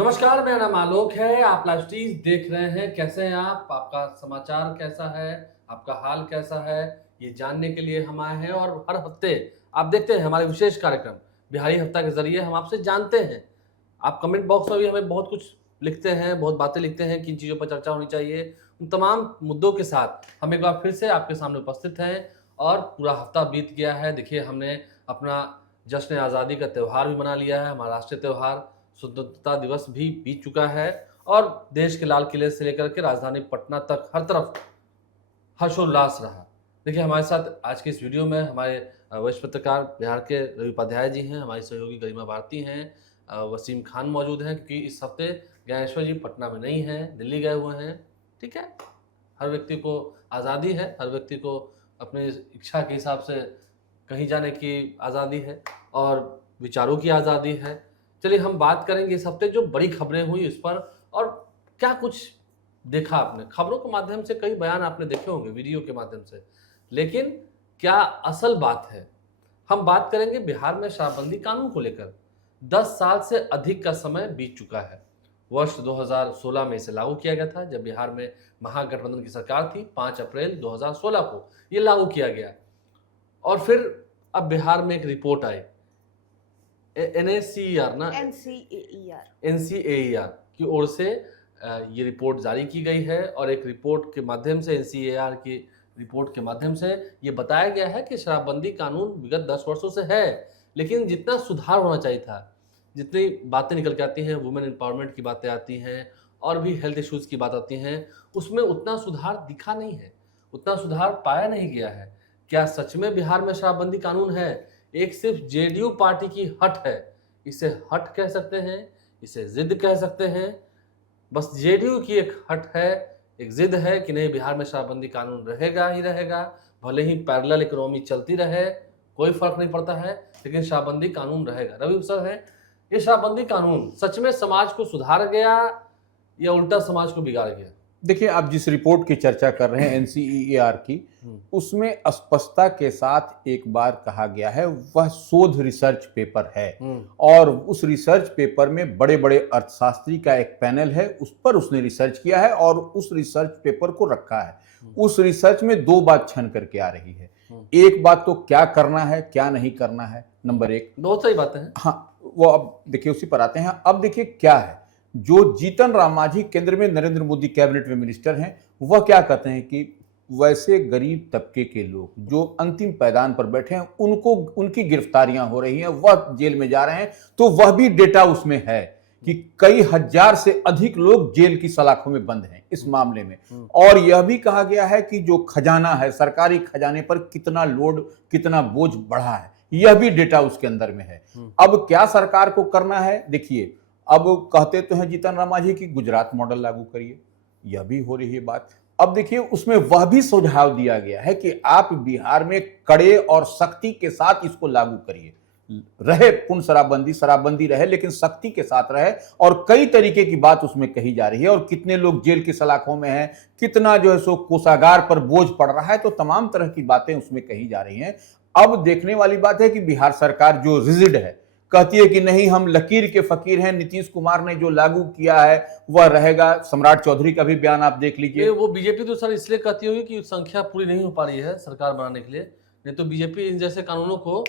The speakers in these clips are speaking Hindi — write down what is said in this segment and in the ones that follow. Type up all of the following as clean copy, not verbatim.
नमस्कार, मेरा नाम आलोक है। आप लाइव स्ट्रीम देख रहे हैं। कैसे हैं आप? आपका समाचार कैसा है? आपका हाल कैसा है? ये जानने के लिए हम आए हैं और हर हफ्ते आप देखते हैं हमारे विशेष कार्यक्रम बिहारी हफ्ता के ज़रिए हम आपसे जानते हैं। आप कमेंट बॉक्स में भी हमें बहुत कुछ लिखते हैं, बहुत बातें लिखते हैं, किन चीज़ों पर चर्चा होनी चाहिए। उन तमाम मुद्दों के साथ हम एक बार फिर से आपके सामने उपस्थित हैं और पूरा हफ्ता बीत गया है। देखिए, हमने अपना जश्न आज़ादी का त्यौहार भी मना लिया है, हमारा राष्ट्रीय त्यौहार स्वतंत्रता दिवस भी बीत चुका है और देश के लाल किले से लेकर के राजधानी पटना तक हर तरफ हर्षोल्लास रहा। देखिए, हमारे साथ आज के इस वीडियो में हमारे वरिष्ठ पत्रकार बिहार के रवि उपाध्याय जी हैं, हमारी सहयोगी गरिमा भारती हैं, वसीम खान मौजूद हैं क्योंकि इस हफ्ते ज्ञानेश्वर जी पटना में नहीं हैं, दिल्ली गए हुए हैं। ठीक है, हर व्यक्ति को आज़ादी है, हर व्यक्ति को अपनी इच्छा के हिसाब से कहीं जाने की आज़ादी है और विचारों की आज़ादी है। चलिए, हम बात करेंगे इस हफ्ते जो बड़ी खबरें हुई इस पर और क्या कुछ देखा आपने। खबरों के माध्यम से कई बयान आपने देखे होंगे, वीडियो के माध्यम से, लेकिन क्या असल बात है? हम बात करेंगे बिहार में शराबबंदी कानून को लेकर। 10 साल से अधिक का समय बीत चुका है। वर्ष 2016 में इसे लागू किया गया था, जब बिहार में महागठबंधन की सरकार थी। 5 अप्रैल 2016 को ये लागू किया गया और फिर अब बिहार में एक रिपोर्ट आई, NACER ना NCAER की ओर से ये रिपोर्ट जारी की गई है और एक रिपोर्ट के माध्यम से NCAER की रिपोर्ट के माध्यम से ये बताया गया है कि शराबबंदी कानून विगत 10 वर्षों से है, लेकिन जितना सुधार होना चाहिए था, जितनी बातें निकल के आती हैं, वुमेन एम्पावरमेंट की बातें आती हैं और भी हेल्थ इश्यूज़ की बात आती हैं, उसमें उतना सुधार दिखा नहीं है, उतना सुधार पाया नहीं गया है। क्या सच में बिहार में शराबबंदी कानून है? एक सिर्फ जेडीयू पार्टी की हट है। इसे हट कह सकते हैं, इसे जिद कह सकते हैं। बस जेडीयू की एक हट है, एक जिद है कि नहीं, बिहार में शराबबंदी कानून रहेगा ही रहेगा, भले ही पैरेलल इकोनॉमी चलती रहे, कोई फर्क नहीं पड़ता है, लेकिन शराबबंदी कानून रहेगा। रवि सर है, ये शराबबंदी कानून सच में समाज को सुधार गया या उल्टा समाज को बिगाड़ गया? देखिए, आप जिस रिपोर्ट की चर्चा कर रहे हैं NCER की, उसमें स्पष्टता के साथ एक बार कहा गया है, वह शोध रिसर्च पेपर है और उस रिसर्च पेपर में बड़े बड़े अर्थशास्त्री का एक पैनल है, उस पर उसने रिसर्च किया है और उस रिसर्च पेपर को रखा है। उस रिसर्च में 2 बात छन करके आ रही है। एक बात तो क्या करना है, क्या नहीं करना है, नंबर 1। बहुत सही बातें हैं। हाँ, वो अब देखिए उसी पर आते हैं। अब देखिए क्या है, जो जीतन राम मांझी केंद्र में नरेंद्र मोदी कैबिनेट में मिनिस्टर हैं, वह क्या कहते हैं कि वैसे गरीब तबके के लोग जो अंतिम पायदान पर बैठे हैं, उनको उनकी गिरफ्तारियां हो रही हैं, वह जेल में जा रहे हैं, तो वह भी डेटा उसमें है कि कई हजार से अधिक लोग जेल की सलाखों में बंद हैं इस मामले में। और यह भी कहा गया है कि जो खजाना है, सरकारी खजाने पर कितना लोड, कितना बोझ बढ़ा है, यह भी डेटा उसके अंदर में है। अब क्या सरकार को करना है? देखिए, अब कहते तो हैं जीतन राम मांझी की गुजरात मॉडल लागू करिए, यह भी हो रही है बात। अब देखिए, उसमें वह भी सुझाव दिया गया है कि आप बिहार में कड़े और सख्ती के साथ इसको लागू करिए, रहे पूर्ण शराबबंदी, शराबबंदी रहे लेकिन सख्ती के साथ रहे। और कई तरीके की बात उसमें कही जा रही है और कितने लोग जेल की सलाखों में हैं, कितना जो है सो कोषागार पर बोझ पड़ रहा है, तो तमाम तरह की बातें उसमें कही जा रही हैं। अब देखने वाली बात है कि बिहार सरकार जो रिजिड है, कहती है कि नहीं, हम लकीर के फकीर हैं, नीतीश कुमार ने जो लागू किया है वह रहेगा। सम्राट चौधरी का भी बयान आप देख लीजिए। वो बीजेपी तो सर इसलिए कहती होगी कि संख्या पूरी नहीं हो पा रही है सरकार बनाने के लिए, नहीं तो बीजेपी इन जैसे कानूनों को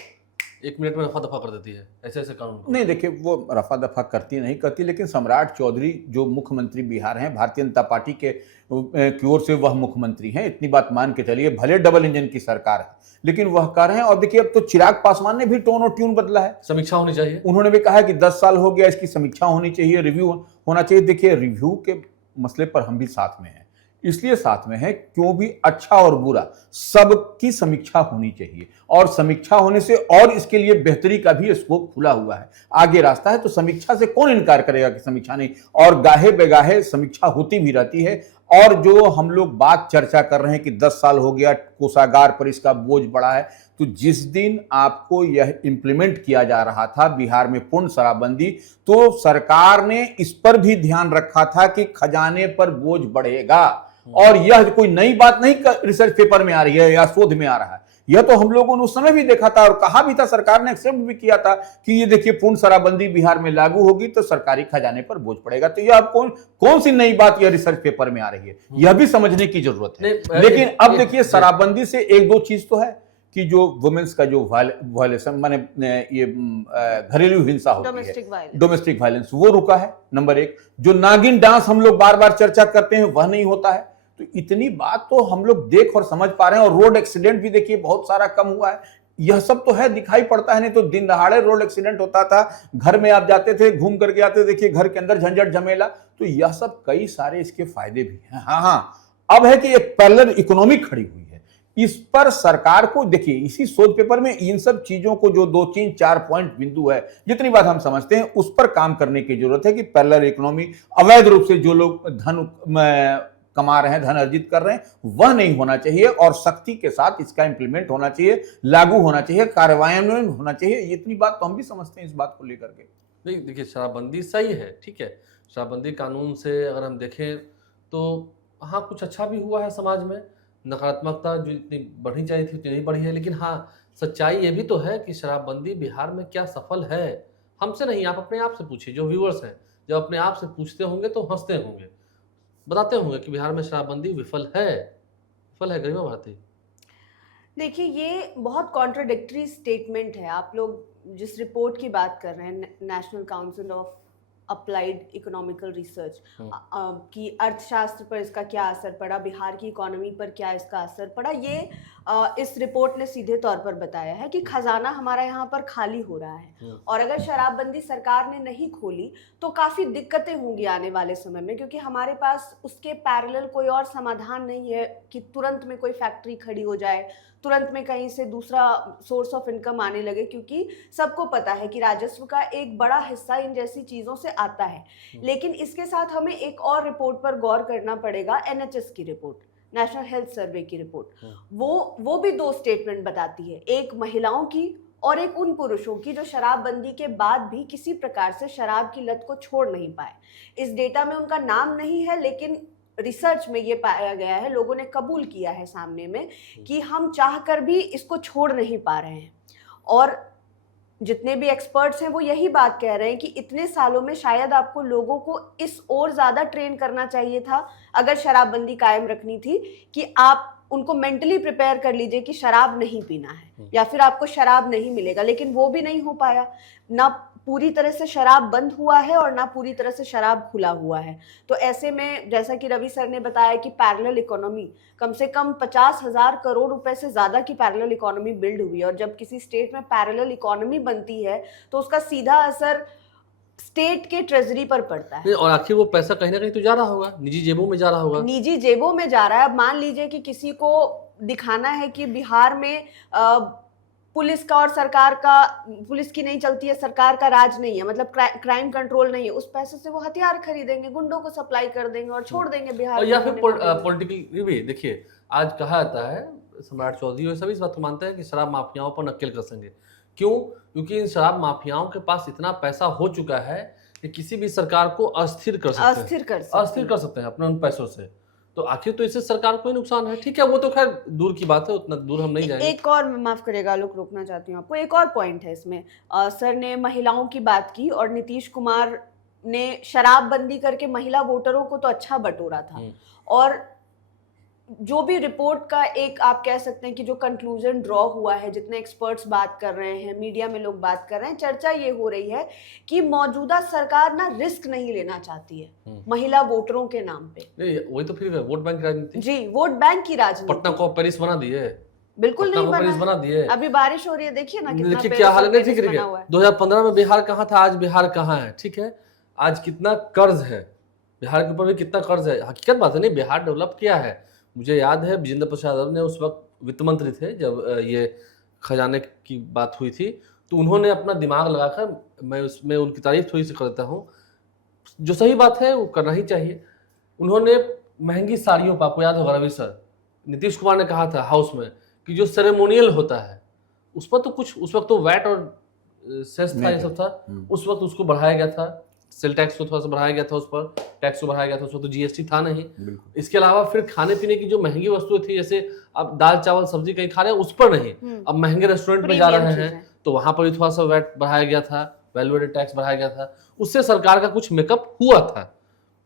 1 मिनट में रफा दफा कर देती है, ऐसे ऐसे कानून। नहीं, देखिए, वो रफा दफा करती नहीं करती, लेकिन सम्राट चौधरी जो मुख्यमंत्री बिहार हैं, भारतीय जनता पार्टी के की ओर से वह मुख्यमंत्री हैं, इतनी बात मान के चलिए। भले डबल इंजन की सरकार है, लेकिन वह कर रहे हैं। और देखिए, अब तो चिराग पासवान ने भी टोन और ट्यून बदला है, समीक्षा होनी चाहिए। उन्होंने भी कहा है कि 10 साल हो गया, इसकी समीक्षा होनी चाहिए, रिव्यू होना चाहिए। देखिए, रिव्यू के मसले पर हम भी साथ में हैं, इसलिए साथ में है क्यों भी अच्छा और बुरा सबकी समीक्षा होनी चाहिए और समीक्षा होने से और इसके लिए बेहतरी का भी स्कोप खुला हुआ है, आगे रास्ता है। तो समीक्षा से कौन इनकार करेगा कि समीक्षा नहीं, और गाहे बेगाहे समीक्षा होती भी रहती है। और जो हम लोग बात चर्चा कर रहे हैं कि 10 साल हो गया, कोषागार पर इसका बोझ बढ़ा है, तो जिस दिन आपको यह इंप्लीमेंट किया जा रहा था बिहार में पूर्ण शराबबंदी, तो सरकार ने इस पर भी ध्यान रखा था कि खजाने पर बोझ बढ़ेगा। और यह कोई नई बात नहीं रिसर्च पेपर में आ रही है या शोध में आ रहा है, यह तो हम लोगों ने उस समय भी देखा था और कहा भी था, सरकार ने एक्सेप्ट भी किया था कि ये देखिए पूर्ण शराबबंदी बिहार में लागू होगी तो सरकारी खजाने पर बोझ पड़ेगा। तो यह अब कौन सी नई बात यह रिसर्च पेपर में आ रही है, यह भी समझने की जरूरत है। लेकिन अब देखिए शराबबंदी से एक दो चीज तो है कि जो वुमेन्स का जो वायलेशन माने ये घरेलू हिंसा होती है, डोमेस्टिक वायलेंस, वो रुका है नंबर एक। जो नागिन डांस हम लोग बार बार चर्चा करते हैं वह नहीं होता है। तो इतनी बात तो हम लोग देख और समझ पा रहे हैं। और रोड एक्सीडेंट भी देखिए बहुत सारा कम हुआ है। यह सब तो है, दिखाई पड़ता है। नहीं तो दिन दहाड़े रोड एक्सीडेंट होता था, घर में आप जाते थे, घूम करके आते, देखिए घर के अंदर झंझट झमेला। तो यह सब कई सारे इसके फायदे भी हैं। हाँ, अब है कि एक पैरेलल इकोनॉमी खड़ी हुई है। इस पर सरकार को देखिए, इसी शोध पेपर में इन सब चीजों को जो 2 3 4 पॉइंट बिंदु है, जितनी बात हम समझते हैं उस पर काम करने की जरूरत है कि पैरेलल इकोनॉमी, अवैध रूप से जो लोग धन कमा रहे हैं, धन अर्जित कर रहे हैं, वह नहीं होना चाहिए और सख्ती के साथ इसका इंप्लीमेंट होना चाहिए, लागू होना चाहिए, कार्यान्वयन होना चाहिए। इतनी बात तो हम भी समझते हैं इस बात को लेकर के। नहीं देखिए, शराबबंदी सही है, ठीक है। शराबबंदी कानून से अगर हम देखें तो हाँ कुछ अच्छा भी हुआ है समाज में। नकारात्मकता जो इतनी बढ़नी चाहिए थी उतनी नहीं बढ़ी है। लेकिन हाँ, सच्चाई ये भी तो है कि शराबबंदी बिहार में क्या सफल है। हमसे नहीं, आप अपने आप से पूछिए। जो व्यूअर्स हैं जब अपने आप से पूछते होंगे तो हंसते होंगे, बताते होंगे कि बिहार में शराबबंदी विफल है। विफल है गरिमा भारती। देखिए, ये बहुत कॉन्ट्राडिक्टरी स्टेटमेंट है। आप लोग जिस रिपोर्ट की बात कर रहे हैं, national council of applied economical research, कि अर्थशास्त्र पर इसका क्या असर पड़ा, बिहार की इकोनॉमी पर क्या इसका असर पड़ा, ये इस रिपोर्ट ने सीधे तौर पर बताया है कि खजाना हमारा यहाँ पर खाली हो रहा है। और अगर शराबबंदी सरकार ने नहीं खोली तो काफ़ी दिक्कतें होंगी आने वाले समय में, क्योंकि हमारे पास उसके पैरेलल कोई और समाधान नहीं है कि तुरंत में कोई फैक्ट्री खड़ी हो जाए, तुरंत में कहीं से दूसरा सोर्स ऑफ इनकम आने लगे, क्योंकि सबको पता है कि राजस्व का एक बड़ा हिस्सा इन जैसी चीज़ों से आता है। लेकिन इसके साथ हमें एक और रिपोर्ट पर गौर करना पड़ेगा, NHS की रिपोर्ट, नेशनल हेल्थ सर्वे की रिपोर्ट। वो भी 2 स्टेटमेंट बताती है, एक महिलाओं की और एक उन पुरुषों की जो शराबबंदी के बाद भी किसी प्रकार से शराब की लत को छोड़ नहीं पाए। इस डेटा में उनका नाम नहीं है, लेकिन रिसर्च में ये पाया गया है, लोगों ने कबूल किया है सामने में कि हम चाहकर भी इसको छोड़ नहीं पा रहे हैं। और जितने भी एक्सपर्ट्स हैं वो यही बात कह रहे हैं कि इतने सालों में शायद आपको लोगों को इस ओर ज़्यादा ट्रेन करना चाहिए था, अगर शराबबंदी कायम रखनी थी, कि आप उनको मेंटली प्रिपेयर कर लीजिए कि शराब नहीं पीना है या फिर आपको शराब नहीं मिलेगा। लेकिन वो भी नहीं हो पाया। ना पूरी तरह से शराब बंद हुआ है और ना पूरी तरह से शराब खुला हुआ है। तो ऐसे में जैसा कि रवि सर ने बताया कि पैरेलल इकोनॉमी, कम से कम 50,000 करोड़ रुपए से ज़्यादा की पैरेलल इकोनॉमी बिल्ड हुई है। और जब किसी स्टेट में पैरेलल इकोनॉमी बनती है तो उसका सीधा असर स्टेट के ट्रेजरी पर पड़ता है। और आखिर वो पैसा कहीं ना कहीं तो जा रहा होगा, निजी जेबों में जा रहा होगा। निजी जेबों में जा रहा है। अब मान लीजिए कि किसी को दिखाना है कि बिहार में पुलिस का और सरकार का, पुलिस की नहीं चलती है, सरकार का राज नहीं है, मतलब क्राइम कंट्रोल नहीं है, उस पैसे से वो हथियार खरीदेंगे, गुंडों को सप्लाई कर देंगे और छोड़ देंगे बिहार। और या फिर पॉलिटिकल भी देखिए, आज कहा जाता है, सम्राट चौधरी और सभी इस बात को मानते हैं कि शराब माफियाओं पर नकेल कसेंगे। क्यों? क्योंकि इन शराब माफियाओं के पास इतना पैसा हो चुका है कि किसी भी सरकार को अस्थिर कर सकते हैं अपने उन पैसों से। तो आखिर तो इससे सरकार को ही नुकसान है। ठीक है, वो तो खैर दूर की बात है, उतना दूर हम नहीं जाएंगे। एक और, माफ करेगा लोग, रोकना चाहती हूँ आपको, एक और पॉइंट है इसमें। सर ने महिलाओं की बात की और नीतीश कुमार ने शराबबंदी करके महिला वोटरों को तो अच्छा बटोरा था। और जो भी रिपोर्ट का एक आप कह सकते हैं कि जो कंक्लूजन ड्रॉ हुआ है, जितने एक्सपर्ट्स बात कर रहे हैं, मीडिया में लोग बात कर रहे हैं, चर्चा ये हो रही है कि मौजूदा सरकार ना रिस्क नहीं लेना चाहती है महिला वोटरों के नाम पे। नहीं, वही तो फिर वोट बैंक की राजनीति। जी, वोट बैंक की राजनीति। पटना को पेरिस बना दिए, बिल्कुल नहीं बना दिए। अभी बारिश हो रही है, देखिए ना कितना क्या हाल है। ठीक है, 2015 में बिहार कहाँ था, आज बिहार कहाँ है। ठीक है, आज कितना कर्ज है बिहार के ऊपर भी, कितना कर्ज है। हकीकत बात है, नहीं बिहार डेवलप किया है। मुझे याद है विजेंद्र प्रसाद यादव ने उस वक्त वित्त मंत्री थे जब ये खजाने की बात हुई थी, तो उन्होंने अपना दिमाग लगाकर, मैं उसमें उनकी तारीफ थोड़ी सी करता हूँ, जो सही बात है वो करना ही चाहिए। उन्होंने महंगी साड़ियों पर, आपको याद होगा रवि सर, नीतीश कुमार ने कहा था हाउस में कि जो सेरेमोनियल होता है उस पर तो कुछ, उस वक्त तो वैट और सेस था, ये सब था, उस वक्त उसको बढ़ाया गया था। सेल टैक्स को थोड़ा सा बढ़ाया गया था, उस पर टैक्स को बढ़ाया गया था, उसमें तो जीएसटी था नहीं। बिल्कुल। इसके अलावा फिर खाने पीने की जो महंगी वस्तुएं थी, जैसे अब दाल चावल सब्जी कहीं खा रहे हैं उस पर नहीं, अब महंगे रेस्टोरेंट में जा प्रीमियम रहे चीजें। हैं तो वहां पर भी थोड़ा सा वैट बढ़ाया गया था, वैल्यू एडेड टैक्स बढ़ाया गया था। उससे सरकार का कुछ मेकअप हुआ था,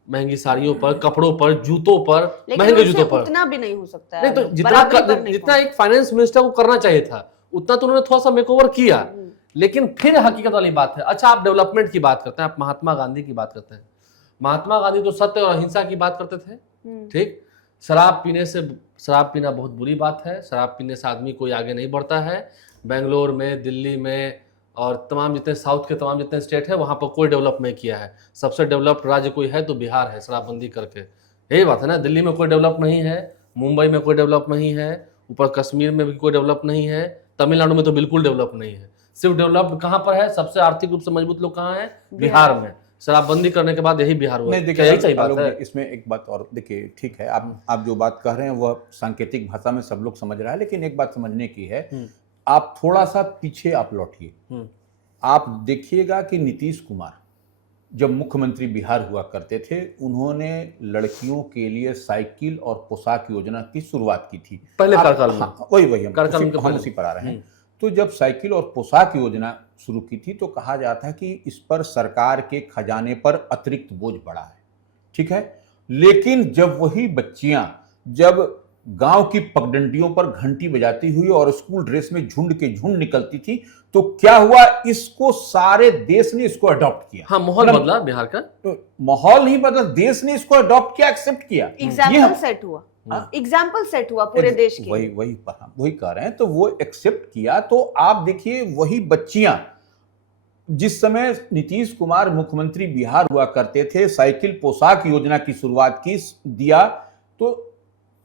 महंगी साड़ियों पर, कपड़ों पर, जूतों पर, लेकिन महंगे उससे जूतों पर। उतना भी नहीं हो सकता है, नहीं तो बराबरी पर नहीं जितना एक फाइनेंस मिनिस्टर को करना चाहिए था उतना तो उन्होंने थोड़ा सा मेकओवर किया। पहुंचा। लेकिन फिर हकीकत वाली बात है, अच्छा आप डेवलपमेंट की बात करते हैं, आप महात्मा गांधी की बात करते हैं। महात्मा गांधी तो सत्य और अहिंसा की बात करते थे, ठीक। शराब पीना बहुत बुरी बात है, शराब पीने से आदमी कोई आगे नहीं बढ़ता है। बेंगलोर में, दिल्ली में और तमाम जितने साउथ के तमाम जितने स्टेट है वहां पर कोई डेवलप नहीं किया है। सबसे डेवलप्ड राज्य कोई है तो बिहार है, शराबबंदी करके। यही बात है ना, दिल्ली में कोई डेवलप नहीं है, मुंबई में कोई डेवलप नहीं है, ऊपर कश्मीर में भी कोई डेवलप नहीं है, तमिलनाडु में तो बिल्कुल डेवलप नहीं है। सिर्फ डेवलप्ड कहाँ पर है, सबसे आर्थिक रूप से मजबूत लोग कहाँ हैं, बिहार में। शराबबंदी करने के बाद यही बिहार हुआ। नहीं क्या यही सही देखिए बात आलोक है? जी, इसमें एक बात और देखिए, ठीक है आप जो बात कह रहे हैं वह सांकेतिक भाषा में सब लोग समझ रहा है, लेकिन एक बात समझने की है, आप थोड़ा सा पीछे आप लौटिए। आप देखिएगा कि नीतीश कुमार जब मुख्यमंत्री बिहार हुआ करते थे, उन्होंने लड़कियों के लिए साइकिल और पोशाक योजना की शुरुआत की थी पहले कार्यकाल में। हाँ, वही कार्यकाल में हम उसी पर आ रहे हैं। तो जब साइकिल और पोशाक योजना शुरू की थी तो कहा जाता है कि इस पर सरकार के खजाने पर अतिरिक्त बोझ पड़ा है, ठीक है। लेकिन जब वही बच्चियां जब गांव की पगडंडियों पर घंटी बजाती हुई और स्कूल ड्रेस में झुंड के झुंड निकलती थी तो क्या हुआ, इसको सारे देश ने इसको अडॉप्ट किया। हाँ, माहौल बदला बिहार का। तो माहौल नहीं बदला, देश ने इसको अडॉप्ट किया, एक्सेप्ट किया। एग्जाम्पल सेट हुआ, एग्जाम्पल सेट हुआ पूरे देश के। वही कह रहे हैं, तो वो एक्सेप्ट किया। तो आप देखिए वही बच्चियां जिस समय नीतीश कुमार मुख्यमंत्री बिहार हुआ करते थे, साइकिल पोशाक योजना की शुरुआत की दिया तो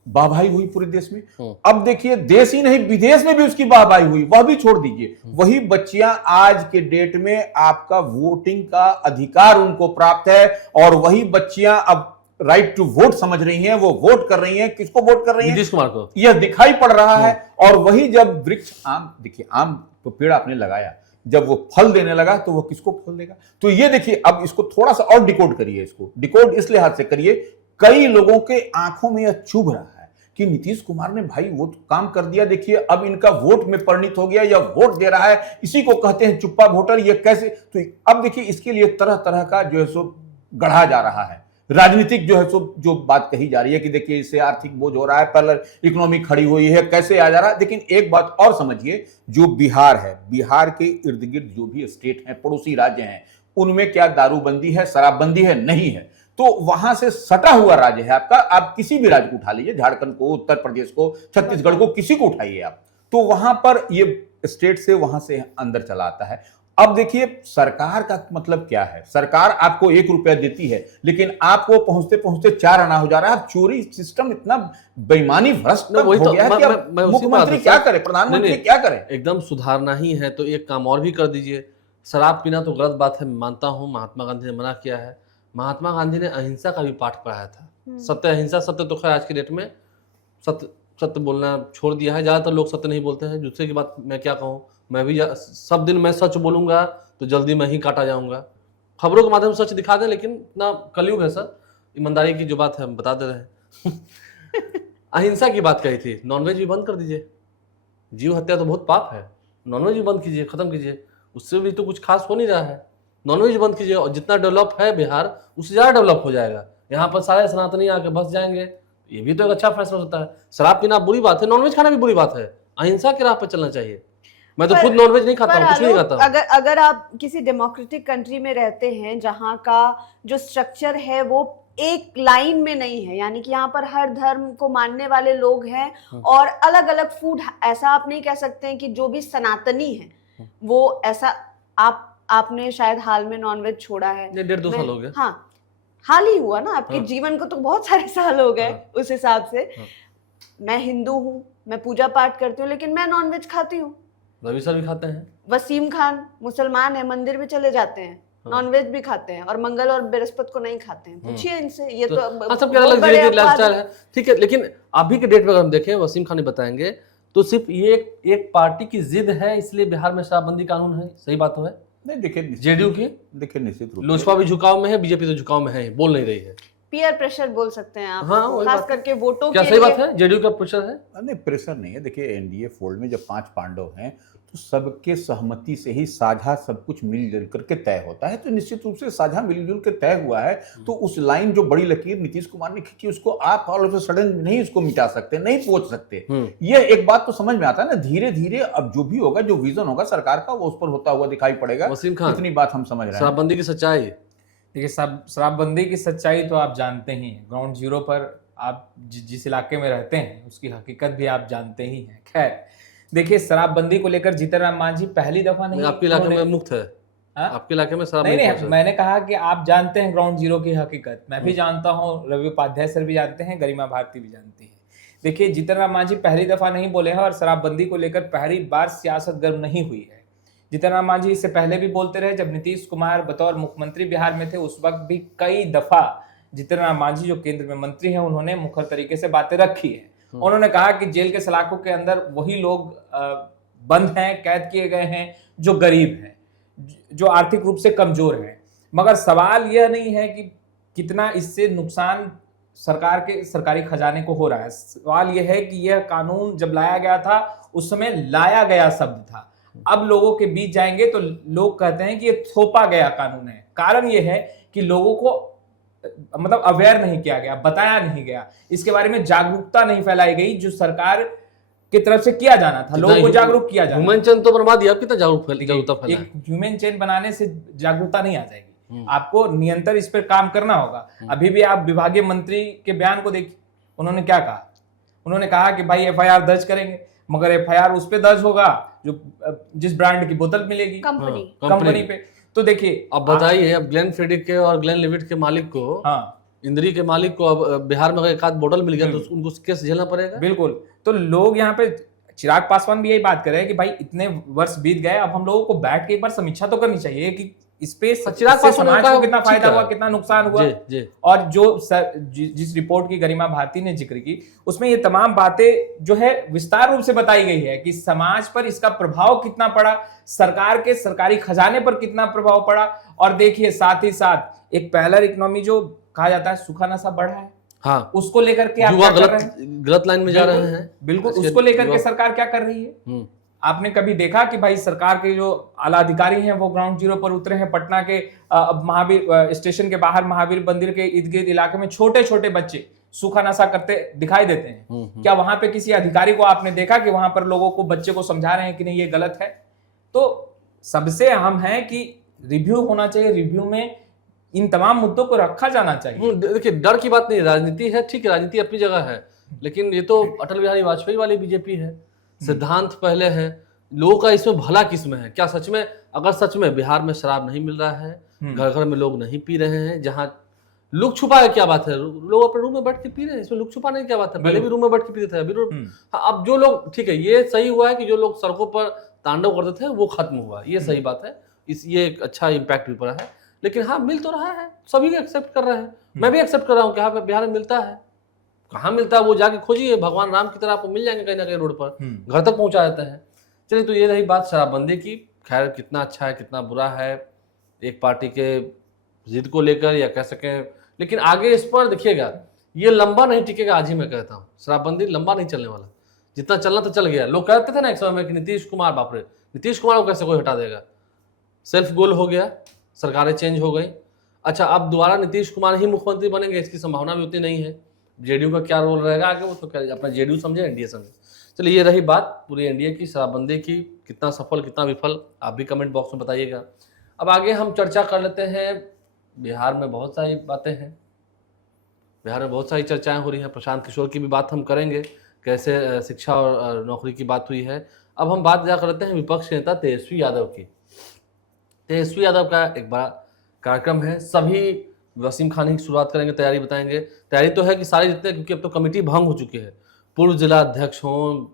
वाहवाही हुई पूरे देश में। अब देखिए देश ही नहीं विदेश में भी उसकी वाहवाही हुई, वह भी छोड़ दीजिए। वही बच्चियां आज के डेट में आपका वोटिंग का अधिकार उनको प्राप्त है और वही बच्चियां अब राइट टू वोट समझ रही हैं, वो वोट कर रही हैं। किसको वोट कर रही हैं? नीतीश कुमार को। यह दिखाई पड़ रहा है। और वही जब वृक्ष आम, देखिए आम तो पेड़ आपने लगाया, जब वो फल देने लगा तो वो किसको फल देगा? तो ये देखिए, अब इसको थोड़ा सा और डिकोड करिए, इसको डिकोड इस लिहाज से करिए, कई लोगों के आंखों में यह चुभ रहा है कि नीतीश कुमार ने भाई वो तो काम कर दिया, देखिए अब इनका वोट में परिणित हो गया, या वोट दे रहा है, इसी को कहते हैं चुप्पा वोटर। ये कैसे? तो अब देखिए इसके लिए तरह तरह का जो है सो गढ़ा जा रहा है, राजनीतिक जो है सो जो बात कही जा रही है कि देखिए इससे आर्थिक बोझ हो रहा है, पहले इकोनॉमी खड़ी हुई है, कैसे आ जा रहा है। लेकिन एक बात और समझिए, जो बिहार है, बिहार के इर्द गिर्द जो भी स्टेट हैं, पड़ोसी राज्य हैं, उनमें क्या दारूबंदी है, शराबबंदी है? नहीं है। तो वहां से सटा हुआ राज्य है आपका। आप किसी भी राज्य को उठा लीजिए, झारखंड को, उत्तर प्रदेश को, छत्तीसगढ़ को, किसी को उठाइए आप, तो वहां पर ये स्टेट से वहां से अंदर चला आता है। अब देखिए सरकार का मतलब क्या है, सरकार आपको 1 रुपया देती है लेकिन आपको पहुंचते पहुंचते 4 आना हो जा रहा है। चोरी सिस्टम इतना बेईमानी भ्रष्ट हो गया है कि अब मुख्यमंत्री क्या करे, प्रधानमंत्री क्या करे? एकदम सुधारना ही है तो एक काम और भी कर दीजिए। शराब पीना तो गलत बात है, मानता हूं, महात्मा गांधी ने मना किया है। महात्मा गांधी ने अहिंसा का भी पाठ पढ़ाया था, सत्य अहिंसा सत्य। तो खैर आज की डेट में सत्य बोलना छोड़ दिया है, ज्यादातर लोग सत्य नहीं बोलते हैं। दूसरे की बात मैं क्या कहूँ, मैं भी सब दिन मैं सच बोलूंगा तो जल्दी मैं ही काटा जाऊंगा। खबरों के माध्यम से सच दिखा दें, लेकिन इतना कलयुग है सर, ईमानदारी की जो बात है हम बता दे रहे हैं। अहिंसा की बात कही थी, नॉनवेज भी बंद कर दीजिए। जीव हत्या तो बहुत पाप है, नॉनवेज भी बंद कीजिए, खत्म कीजिए। उससे भी तो कुछ खास हो नहीं रहा है। नॉनवेज बंद कीजिए और जितना डेवलप है बिहार उससे ज़्यादा डेवलप हो जाएगा। यहाँ पर सारे सनातनी आके बस जाएंगे, ये भी तो एक अच्छा फैसला होता है। शराब पीना बुरी बात है, नॉनवेज खाना भी बुरी बात है, अहिंसा के राह पर चलना चाहिए। मैं तो खुद नॉनवेज नहीं खाता हूँ, कुछ नहीं खाता हूँ। अगर आप किसी डेमोक्रेटिक कंट्री में रहते हैं जहाँ का जो स्ट्रक्चर है वो एक लाइन में नहीं है, यानी कि यहाँ पर हर धर्म को मानने वाले लोग हैं और अलग अलग फूड, ऐसा आप नहीं कह सकते हैं कि जो भी सनातनी है वो ऐसा। आपने शायद हाल में नॉनवेज छोड़ा है, 1.5-2 साल हो गए। हाँ, हाल ही हुआ ना, आपके जीवन को तो बहुत सारे साल हो गए उस हिसाब से। मैं हिंदू हूँ, मैं पूजा पाठ करती हूँ, लेकिन मैं नॉनवेज खाती हूँ। रवि सर भी खाते हैं। वसीम खान मुसलमान है, मंदिर भी चले जाते हैं, नॉनवेज भी खाते हैं, और मंगल और बृहस्पति को नहीं खाते हैं। पूछिए इनसे, ये तो सबके अलग लाइफस्टाइल है, ठीक है। लेकिन अभी के डेट में अगर हम देखें, वसीम खान बताएंगे तो सिर्फ ये एक पार्टी की जिद है, इसलिए बिहार में शराबबंदी कानून है। सही बात तो है, नहीं देखिए जेडीयू की देखिए निश्चित रूप से लोजपा भी झुकाव में है, बीजेपी तो झुकाव में है, बोल नहीं रही है। पीयर प्रेशर बोल सकते हैं आप, हाँ, वही खास बात। करके वोटों क्या के सही लिए। बात है? जेडीयू का प्रेशर है? नहीं प्रेशर नहीं है। देखिए एनडीए फोल्ड में जब 5 पांडव हैं तो सबके सहमति से ही साझा सब कुछ मिलजुल करके तय होता है। तो निश्चित रूप से साझा मिलजुल के तय हुआ है। तो उस लाइन जो बड़ी लकीर नीतीश कुमार ने खींची उसको आप ऑल ऑफ अ सडन नहीं उसको मिटा सकते, नहीं पहुंच सकते। ये एक बात तो समझ में आता है ना, धीरे धीरे अब जो भी होगा, जो विजन होगा सरकार का वो उस पर होता हुआ दिखाई पड़ेगा। वसीम खान, इतनी बात हम समझ रहे हैं। शराबबंदी की सच्चाई। देखिए शराबबंदी की सच्चाई तो आप जानते ही हैं, ग्राउंड जीरो पर आप जिस इलाके में रहते हैं उसकी हकीकत भी आप जानते ही हैं। खैर देखिए, शराबबंदी को लेकर जीतन राम मांझी पहली दफा नहीं, आपके इलाके में मुक्त है? हाँ? आपके इलाके में शराब नहीं नहीं नहीं, पहुंच मैंने कहा कि आप जानते हैं ग्राउंड जीरो की हकीकत, मैं भी जानता हूँ, रवि उपाध्याय सर भी जानते हैं, गरिमा भारती भी जानती है। देखिए जीतन राम मांझी पहली दफा नहीं बोले हैं और शराबबंदी को लेकर पहली बार सियासत गर्म नहीं हुई है। जीतन राम मांझी इससे पहले भी बोलते रहे, जब नीतीश कुमार बतौर मुख्यमंत्री बिहार में थे उस वक्त भी कई दफा जीतन राम मांझी जो केंद्र में मंत्री हैं उन्होंने मुखर तरीके से बातें रखी है। उन्होंने कहा कि जेल के सलाखों के अंदर वही लोग बंद हैं, कैद किए गए हैं जो गरीब हैं, जो आर्थिक रूप से कमजोर हैं। मगर सवाल यह नहीं है कि कितना इससे नुकसान सरकार के सरकारी खजाने को हो रहा है। सवाल यह है कि यह कानून जब लाया गया था उस समय लाया गया शब्द था, अब लोगों के बीच जाएंगे तो लोग कहते हैं कि ये थोपा गया कानून है। कारण यह है कि लोगों को मतलब अवेयर नहीं किया गया, बताया नहीं गया, इसके बारे में जागरूकता नहीं फैलाई गई जो सरकार की तरफ से किया जाना था, लोगों को जागरूक किया जाना। ह्यूमन चेन तो बनवा दिया, कितना जागरूकता फैला है? एक ह्यूमन चेन बनाने से जागरूकता नहीं आ जाएगी, आपको निरंतर इस पर काम करना होगा। अभी भी आप विभागीय मंत्री के बयान को देखिए, उन्होंने क्या कहा? उन्होंने कहा कि भाई एफआईआर दर्ज करेंगे, मगर एफआईआर उस पे दर्ज होगा जो जिस ब्रांड की बोतल मिलेगी कंपनी पे। तो देखिए अब बताइए, अब ग्लेन फ्रेडिक के और ग्लेन लिविट के मालिक को, हाँ इंद्री के मालिक को अब बिहार में अगर एक आध बोतल मिल गया तो उनको केस झेलना पड़ेगा। बिल्कुल। तो लोग यहाँ पे, चिराग पासवान भी यही बात कर रहे हैं कि भाई इतने वर्ष बीत गए, अब हम लोगों को बैठ के एक बार समीक्षा तो करनी चाहिए कि इस पे चिराग पासवान समाज को कितना फायदा हुआ, कितना नुकसान हुआ। और जो जिस रिपोर्ट की गरिमा भारती ने जिक्र की उसमें ये तमाम बातें जो है विस्तार रूप से बताई गई है कि समाज पर इसका प्रभाव कितना पड़ा, सरकार के सरकारी खजाने पर कितना प्रभाव पड़ा। और देखिए साथ ही साथ एक पैरेलल इकोनॉमी जो कहा जाता है, सूखा नशा बढ़ा है, हाँ, उसको लेकर के आप क्या कर रहे हैं? गलत लाइन में जा रहे हैं। बिल्कुल, उसको लेकर के सरकार क्या कर रही है? आपने कभी देखा कि भाई सरकार के जो आला अधिकारी हैं वो ग्राउंड जीरो पर उतरे हैं? पटना के महावीर स्टेशन के बाहर महावीर मंदिर के इर्द गिर्द इलाके में छोटे छोटे बच्चे सूखा नशा करते दिखाई देते हैं। क्या वहां पे किसी अधिकारी को आपने देखा कि वहां पर लोगों को, बच्चे को समझा रहे हैं कि नहीं ये गलत है? तो सबसे अहम है कि रिव्यू होना चाहिए, रिव्यू में इन तमाम मुद्दों को रखा जाना चाहिए। देखिए डर की बात नहीं, राजनीति है, ठीक है, राजनीति अपनी जगह है, लेकिन ये तो अटल बिहारी वाजपेयी वाली बीजेपी है। सिद्धांत पहले है, लोगों का इसमें भला किस्म है। क्या सच में, अगर सच में बिहार में शराब नहीं मिल रहा है, घर घर में लोग नहीं पी रहे हैं, जहां लुक छुपा है, क्या बात है, लोग अपने रूम में बैठ के पी रहे हैं, इसमें लुक छुपाने की क्या बात है? पहले भी रूम में बैठ के पीते थे, अभी अब जो लोग, ठीक है, ये सही हुआ है कि जो लोग सड़कों पर तांडव करते थे वो खत्म हुआ, ये सही बात है, ये एक अच्छा इम्पैक्ट भी पड़ा है। लेकिन हाँ, मिल तो रहा है, सभी एक्सेप्ट कर रहे हैं, मैं भी एक्सेप्ट कर रहा हूँ कि हाँ बिहार में मिलता है। कहाँ मिलता है वो जाके खोजिए, भगवान राम की तरह आपको मिल जाएंगे कहीं ना कहीं, रोड पर घर तक पहुंचा देते हैं। चलिए, तो ये रही बात शराबबंदी की। खैर कितना अच्छा है कितना बुरा है, एक पार्टी के जिद को लेकर या कह सकें, लेकिन आगे इस पर देखिएगा, ये लंबा नहीं टिकेगा। आज ही मैं कहता हूँ शराबबंदी लंबा नहीं चलने वाला, जितना चलना तो चल गया। लोग कहते थे ना एक समय में कि नीतीश कुमार, बाप रे, नीतीश कुमार को कैसे कोई हटा देगा, सेल्फ गोल हो गया, सरकारें चेंज हो गई। अच्छा, अब दोबारा नीतीश कुमार ही मुख्यमंत्री बनेंगे, इसकी संभावना भी उतनी नहीं है। जेडीयू का क्या रोल रहेगा आगे, वो तो क्या अपना जेडीयू समझे, एनडीए समझे। चलिए, ये रही बात पूरी एनडीए की, शराबबंदी की, कितना सफल कितना विफल, आप भी कमेंट बॉक्स में बताइएगा। अब आगे हम चर्चा कर लेते हैं, बिहार में बहुत सारी बातें हैं, बिहार में बहुत सारी चर्चाएं हो रही हैं। प्रशांत किशोर की भी बात हम करेंगे, कैसे शिक्षा और नौकरी की बात हुई है। अब हम बात कर लेते हैं विपक्ष नेता तेजस्वी यादव की। तेजस्वी यादव का एक बड़ा कार्यक्रम है, सभी वसीम खान ही की शुरुआत करेंगे, तैयारी बताएंगे। तैयारी तो है कि सारे जितने, क्योंकि अब तो कमेटी भंग हो चुकी है, पूर्व जिला अध्यक्ष हों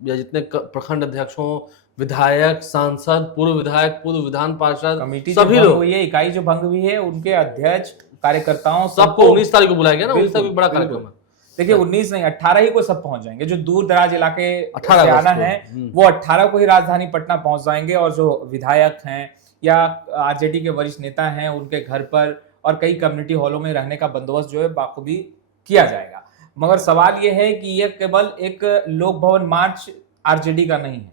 या जितने प्रखंड अध्यक्ष हों, विधायक, सांसद, पूर्व विधायक, पूर्व विधान पार्षद, कमेटी सभी लोग, ये इकाई जो भंग हुई है उनके अध्यक्ष, कार्यकर्ताओं सबको 19 तारीख को बुलाया गया ना, 19 तारीख को बड़ा कार्यक्रम है। देखिए 19 नहीं 18 ही को सब पहुंच जाएंगे, जो दूर दराज इलाके से आना है वो 18 को ही राजधानी पटना पहुंच जाएंगे। और जो विधायक हैं या आरजेडी के वरिष्ठ नेता हैं उनके घर पर और कई कम्युनिटी हॉलों में रहने का बंदोबस्त जो है बाखूबी किया जाएगा। मगर सवाल यह है कि यह केवल एक लोक भवन मार्च आरजेडी का नहीं है,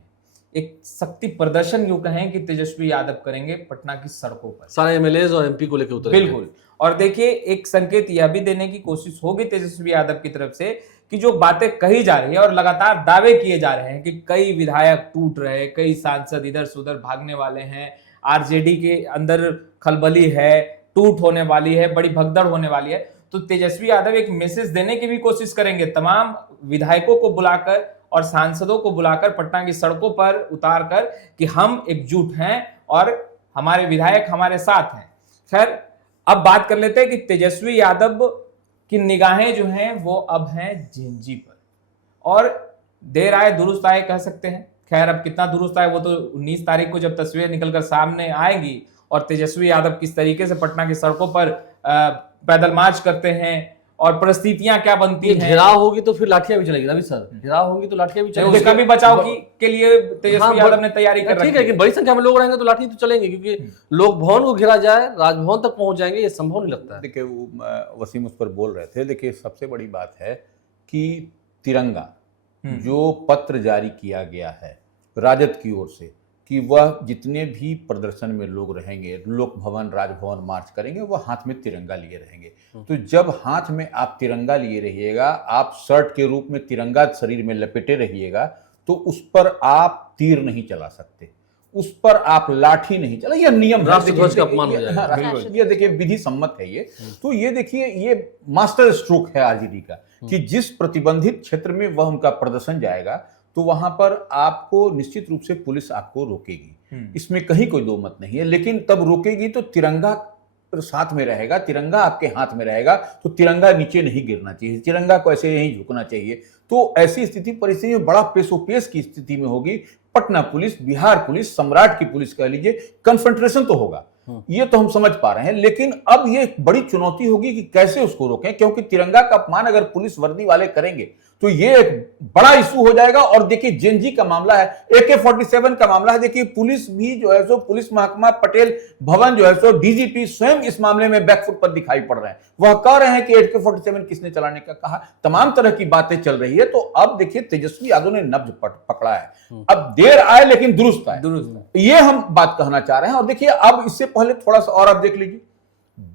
एक शक्ति प्रदर्शन यूं कहें कि तेजस्वी यादव करेंगे पटना की सड़कों पर, सारे एमएलएज और एमपी को लेकर उतरे। बिल्कुल। और देखिए एक संकेत यह भी देने की कोशिश होगी तेजस्वी यादव की तरफ से कि जो बातें कही जा रही है और लगातार दावे किए जा रहे हैं कि कई विधायक टूट रहे, कई सांसद इधर से उधर भागने वाले हैं, आरजेडी के अंदर खलबली है, टूट होने वाली है, बड़ी भगदड़ होने वाली है, तो तेजस्वी यादव एक मैसेज देने की भी कोशिश करेंगे, तमाम विधायकों को बुलाकर और सांसदों को बुलाकर पटना की सड़कों पर उतार कर कि हम एकजुट हैं और हमारे विधायक हमारे साथ हैं। खैर अब बात कर लेते हैं कि तेजस्वी यादव की निगाहें जो हैं वो अब हैं जेएनजी पर, और देर आए दुरुस्त आए कह सकते हैं। खैर अब कितना दुरुस्त आए वो तो 19 तारीख को जब तस्वीरें निकलकर सामने आएंगी और तेजस्वी यादव किस तरीके से पटना की सड़कों पर पैदल मार्च करते हैं और परिस्थितियां क्या बनती हैं। घेराव होगी तो फिर लाठियां भी चलेगी रवि सर, घेराव होगी तो लाठियां भी चलेगी। उसका भी बचाव के लिए तेजस्वी यादव ने तैयारी कर रखी ठीक है, लेकिन बड़ी संख्या में लोग रहेंगे तो लाठी तो चलेंगे, क्योंकि लोग भवन को घेरा जाए, राजभवन तक पहुंच जाएंगे, ये संभव नहीं लगता है। देखिए वो वसीम उस पर बोल रहे थे। देखिए सबसे बड़ी बात है कि तिरंगा जो पत्र जारी किया गया है राजद की ओर से कि वह जितने भी प्रदर्शन में लोग रहेंगे, लोक भवन राजभवन मार्च करेंगे, वह हाथ में तिरंगा लिए रहेंगे। तो जब हाथ में आप तिरंगा लिए रहिएगा, आप शर्ट के रूप में तिरंगा शरीर में लपेटे रहिएगा, तो उस पर आप तीर नहीं चला सकते, उस पर आप लाठी नहीं चला, यह नियम राष्ट्रध्वज का अपमान हो जाएगा। ये देखिए विधि सम्मत है ये। तो ये देखिए ये मास्टर स्ट्रोक है आरजेडी का कि जिस प्रतिबंधित क्षेत्र में वह उनका प्रदर्शन जाएगा तो वहां पर आपको निश्चित रूप से पुलिस आपको रोकेगी, इसमें कहीं कोई दो मत नहीं है। लेकिन तब रोकेगी तो तिरंगा साथ में रहेगा, तिरंगा आपके हाथ में रहेगा, तो तिरंगा नीचे नहीं गिरना चाहिए, तिरंगा को ऐसे यहीं झुकना चाहिए। तो ऐसी स्थिति परिस्थिति में बड़ा पेशोपेश की स्थिति में होगी। पटना पुलिस, बिहार पुलिस, सम्राट की पुलिस कह लीजिए, कन्फ्रंट्रेशन तो होगा, ये तो हम समझ पा रहे हैं। लेकिन अब ये एक बड़ी चुनौती होगी कि कैसे उसको रोकें, क्योंकि तिरंगा का अपमान अगर पुलिस वर्दी वाले करेंगे तो ये एक बड़ा इशू हो जाएगा। और देखिए जेएनजी का मामला है, AK-47 का मामला है। देखिए पुलिस भी जो है सो, पुलिस महकमा पटेल भवन जो है सो, डीजीपी स्वयं इस मामले में बैकफुट पर दिखाई पड़ रहे हैं। वह कह रहे हैं कि AK-47 किसने चलाने का कहा, तमाम तरह की बातें चल रही है। तो अब देखिए तेजस्वी यादव ने नब्ज पकड़ा है। अब देर आए लेकिन दुरुस्त आए, ये हम बात कहना चाह रहे हैं। और देखिए अब इससे पहले थोड़ा सा और आप देख लीजिए,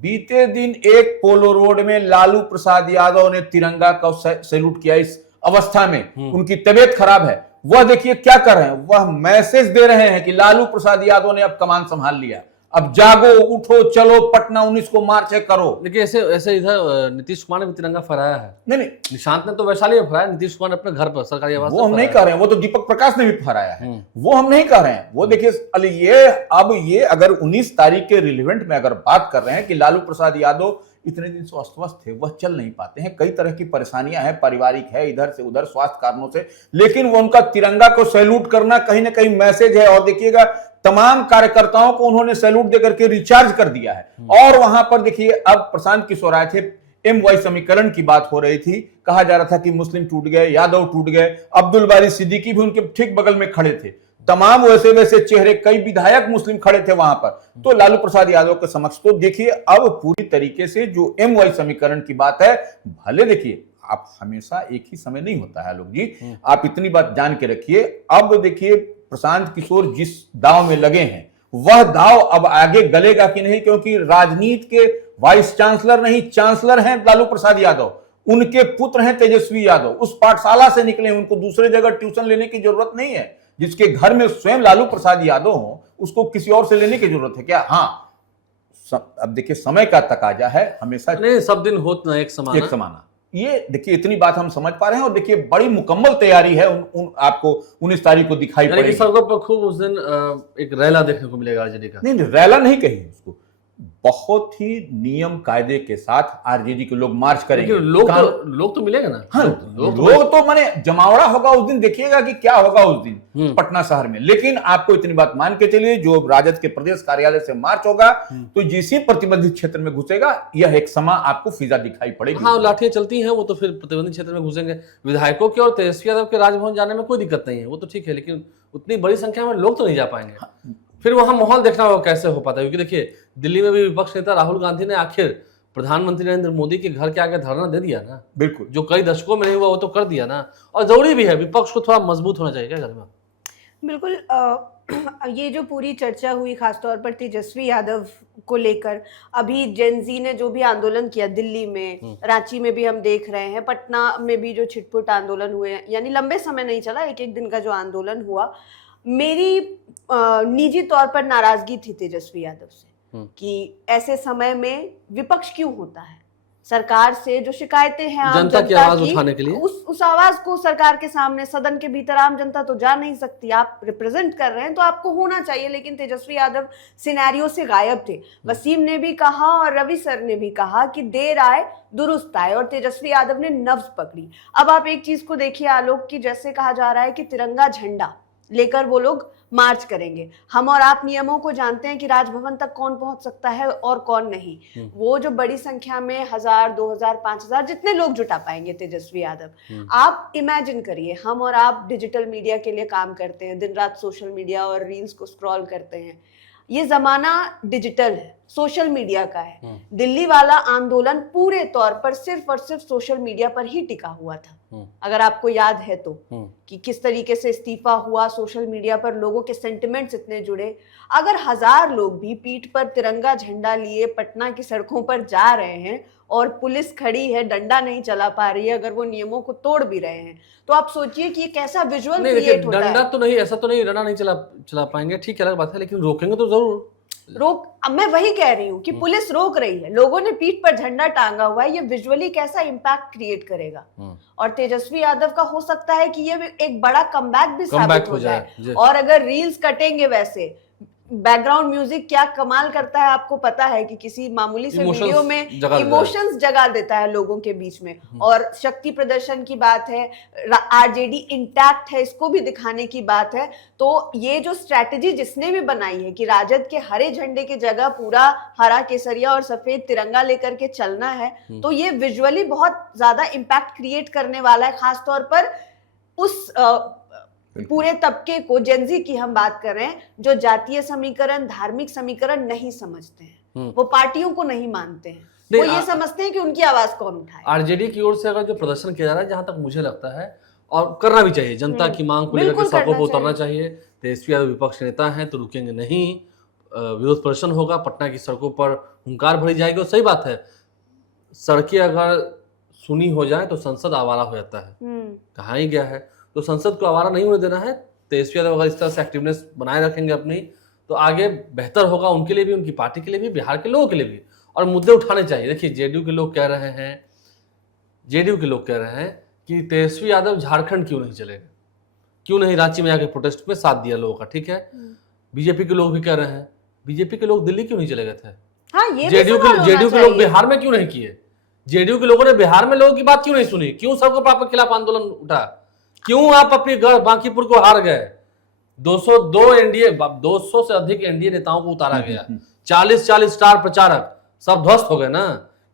बीते दिन एक पोलो रोड में लालू प्रसाद यादव ने तिरंगा का सैल्यूट किया। इस अवस्था में उनकी तबीयत खराब है, वह देखिए क्या कर रहे हैं, वह मैसेज दे रहे हैं कि लालू प्रसाद यादव ने अब कमान संभाल लिया, अब जागो, उठो, चलो, पटना 19 को मार्च है करो। देखिए ऐसे इधर नीतीश कुमार ने भी तिरंगा फहराया है। नहीं निशांत ने तो वैशाली में फहराया, नीतीश कुमार ने अपने घर पर सरकारी आवास वो हम नहीं कह रहे हैं, वो तो दीपक प्रकाश ने भी फहराया है, वो हम नहीं कह रहे हैं। वो देखिए ये अगर 19 तारीख के रिलेवेंट में अगर बात कर रहे हैं कि लालू प्रसाद यादव इतने दिन से अस्वस्थ थे, वह चल नहीं पाते हैं, कई तरह की परेशानियां हैं, पारिवारिक है, इधर से उधर स्वास्थ्य कारणों से, लेकिन वो उनका तिरंगा को सैल्यूट करना कहीं ना कहीं मैसेज है। और देखिएगा तमाम कार्यकर्ताओं को उन्होंने सैल्यूट देकर के रिचार्ज कर दिया है। और वहां पर देखिए अब प्रशांत किशोर आए थे, MY समीकरण की बात हो रही थी, कहा जा रहा था कि मुस्लिम टूट गए, यादव टूट गए, अब्दुल बारी सिद्दीकी भी उनके ठीक बगल में खड़े थे, तमाम वैसे वैसे चेहरे, कई विधायक मुस्लिम खड़े थे वहां पर, तो लालू प्रसाद यादव के समक्ष। तो देखिए अब पूरी तरीके से जो MY समीकरण की बात है, भले देखिए आप हमेशा एक ही समय नहीं होता है लोग जी, आप इतनी बात जान के रखिए। अब देखिए प्रशांत किशोर जिस दाव में लगे हैं वह दाव अब आगे गलेगा कि नहीं, क्योंकि राजनीति के वाइस चांसलर नहीं, चांसलर हैं लालू प्रसाद यादव, उनके पुत्र हैं तेजस्वी यादव, उस पाठशाला से निकले, उनको दूसरे जगह ट्यूशन लेने की जरूरत नहीं है। जिसके घर में स्वयं लालू प्रसाद यादव हो, उसको किसी और से लेने की जरूरत है क्या? हाँ, अब देखिए समय का तकाजा है, हमेशा नहीं, सब दिन होता एक समाना। ये देखिए इतनी बात हम समझ पा रहे हैं। और देखिए बड़ी मुकम्मल तैयारी है, आपको 19 तारीख को दिखाई पड़ेगी। सड़कों पर खूब उस दिन एक रैला देखने को मिलेगा आरजेडी का। नहीं, रैला नहीं कही उसको, बहुत ही नियम कायदे के साथ आरजेडी के लोग मार्च करेंगे। लोग तो मिलेंगे ना। हाँ, लोग तो माने जमावड़ा होगा उस दिन, देखिएगा कि क्या होगा उस दिन पटना शहर में। लेकिन आपको इतनी बात मान के चलिए, जो राजद के प्रदेश कार्यालय से मार्च होगा तो जिस प्रतिबंधित क्षेत्र में घुसेगा, यह एक समा आपको फिजा दिखाई पड़ेगी। हाँ, लाठियां चलती हैं, वो तो फिर प्रतिबंधित क्षेत्र में घुसेंगे। विधायकों के और तेजस्वी यादव के राजभवन जाने में कोई दिक्कत नहीं है, वो तो ठीक है, लेकिन उतनी बड़ी संख्या में लोग तो नहीं जा पाएंगे। फिर वहां माहौल देखना होगा कैसे हो पाता है, क्योंकि देखिए दिल्ली में भी विपक्ष नेता राहुल गांधी ने आखिर प्रधानमंत्री नरेंद्र मोदी के घर के आगे धरना दे दिया ना, बिल्कुल। जो कई दशकों में नहीं हुआ वो तो कर दिया ना। और जरूरी भी है, विपक्ष को थोड़ा मजबूत होना चाहिए क्या घर में? बिल्कुल। ये जो पूरी चर्चा हुई खासतौर पर तेजस्वी यादव को लेकर, अभी जेनजी ने जो भी आंदोलन किया दिल्ली में, रांची में भी हम देख रहे हैं, पटना में भी जो छिटपुट आंदोलन हुए, यानी लंबे समय नहीं चला, एक एक दिन का जो आंदोलन हुआ, मेरी निजी तौर पर नाराजगी थी तेजस्वी यादव से कि ऐसे समय में विपक्ष क्यों होता है। सरकार से जो शिकायतें हैं आम जनता की आवाज उठाने के लिए, उस आवाज को सरकार के सामने, सदन के भीतर आम जनता तो जा नहीं सकती। आप रिप्रेजेंट कर रहे हैं तो आपको होना चाहिए, लेकिन तेजस्वी यादव सिनेरियो से गायब थे। वसीम ने भी कहा और रवि सर ने भी कहा कि देर आए दुरुस्त आए, और तेजस्वी यादव ने नब्ज पकड़ी। अब आप एक चीज को देखिए आलोक, की जैसे कहा जा रहा है कि तिरंगा झंडा लेकर वो लोग मार्च करेंगे। हम और आप नियमों को जानते हैं कि राजभवन तक कौन पहुंच सकता है और कौन नहीं। वो जो बड़ी संख्या में 1000, 2000, 5000 जितने लोग जुटा पाएंगे तेजस्वी यादव, आप इमेजिन करिए, हम और आप डिजिटल मीडिया के लिए काम करते हैं, दिन रात सोशल मीडिया और रील्स को स्क्रॉल करते हैं। ये जमाना डिजिटल है, सोशल मीडिया का है। दिल्ली वाला आंदोलन पूरे तौर पर सिर्फ और सिर्फ सोशल मीडिया पर ही टिका हुआ था, अगर आपको याद है तो, कि किस तरीके से इस्तीफा हुआ, सोशल मीडिया पर लोगों के सेंटिमेंट्स इतने जुड़े। अगर 1000 लोग भी पीठ पर तिरंगा झंडा लिए पटना की सड़कों पर जा रहे हैं और पुलिस खड़ी है, डंडा नहीं चला पा रही है, अगर वो नियमों को तोड़ भी रहे हैं, तो आप सोचिए कि ये कैसा विजुअल क्रिएट होता है। डंडा तो नहीं, ऐसा तो नहीं, डंडा नहीं चला पाएंगे, ठीक है, अलग बात है, लेकिन रोकेंगे तो जरूर। अब मैं वही कह रही हूँ कि पुलिस रोक रही है, लोगों ने पीठ पर झंडा टांगा हुआ है, ये विजुअली कैसा इंपैक्ट क्रिएट करेगा। और तेजस्वी यादव का हो सकता है कि ये एक बड़ा कमबैक भी साबित हो जाए। और अगर रील्स कटेंगे, वैसे बैकग्राउंड म्यूजिक क्या कमाल करता है, आपको पता है कि किसी मामूली से वीडियो में इमोशंस जगा देता है लोगों के बीच में। और शक्ति प्रदर्शन की बात है, आरजेडी इंटैक्ट है, इसको भी दिखाने की बात है। तो ये जो स्ट्रैटेजी जिसने भी बनाई है कि राजद के हरे झंडे की जगह पूरा हरा केसरिया और सफेद तिरंगा लेकर के चलना है, तो ये विजुअली बहुत ज्यादा इंपैक्ट क्रिएट करने वाला है, खासतौर पर उस पूरे तबके को, जेनजी की हम बात कर रहे हैं, जो जातीय समीकरण, धार्मिक समीकरण नहीं समझते हैं, वो पार्टियों को नहीं मानते हैं, वो ये समझते हैं कि उनकी आवाज कौन उठाए। आरजेडी की ओर से अगर जो प्रदर्शन किया जा रहा है, जहां तक मुझे लगता है, और करना भी चाहिए, जनता की मांग को लेकर सड़कों पर उतरना चाहिए। तेजस्वी यादव विपक्ष नेता हैं तो रुकेंगे नहीं, विरोध प्रदर्शन होगा, पटना की सड़कों पर हुंकार भरी जाएगी। और सही बात है, सड़कें अगर सुनी हो जाए तो संसद आवारा हो जाता है, कहाँ ही गया है, तो संसद को आवारा नहीं होने देना है। तेजस्वी यादव अगर इस तरह से एक्टिवनेस बनाए रखेंगे अपनी, तो आगे बेहतर होगा उनके लिए भी, उनकी पार्टी के लिए भी, बिहार के लोगों के लिए भी। और मुद्दे उठाने चाहिए। देखिए जेडीयू के लोग कह रहे हैं कि तेजस्वी यादव झारखंड क्यों नहीं चलेगा, क्यों नहीं रांची में आके प्रोटेस्ट में साथ दिया लोगों का, ठीक है। बीजेपी के लोग भी कह रहे हैं, बीजेपी के लोग दिल्ली क्यों नहीं चले गए थे, जेडीयू के लोग बिहार में क्यों नहीं किए, जेडीयू के लोगों ने बिहार में लोगों की बात क्यों नहीं सुनी, क्यों सबको आपके खिलाफ आंदोलन उठा, क्यों आप अपनी गढ़ बांकीपुर को हार गए। 200 से अधिक एनडीए नेताओं को उतारा गया, 40 स्टार प्रचारक सब ध्वस्त हो गए ना।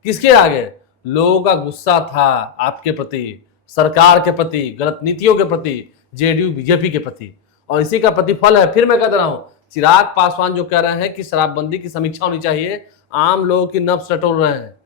किसके आगे? लोगों का गुस्सा था आपके प्रति, सरकार के प्रति, गलत नीतियों के प्रति, जेडीयू बीजेपी के प्रति, और इसी का प्रतिफल है। फिर मैं कह रहा हूं, चिराग पासवान जो कह रहे हैं कि शराबबंदी की समीक्षा होनी चाहिए, आम लोगों की नब्ज टटोल रहे हैं।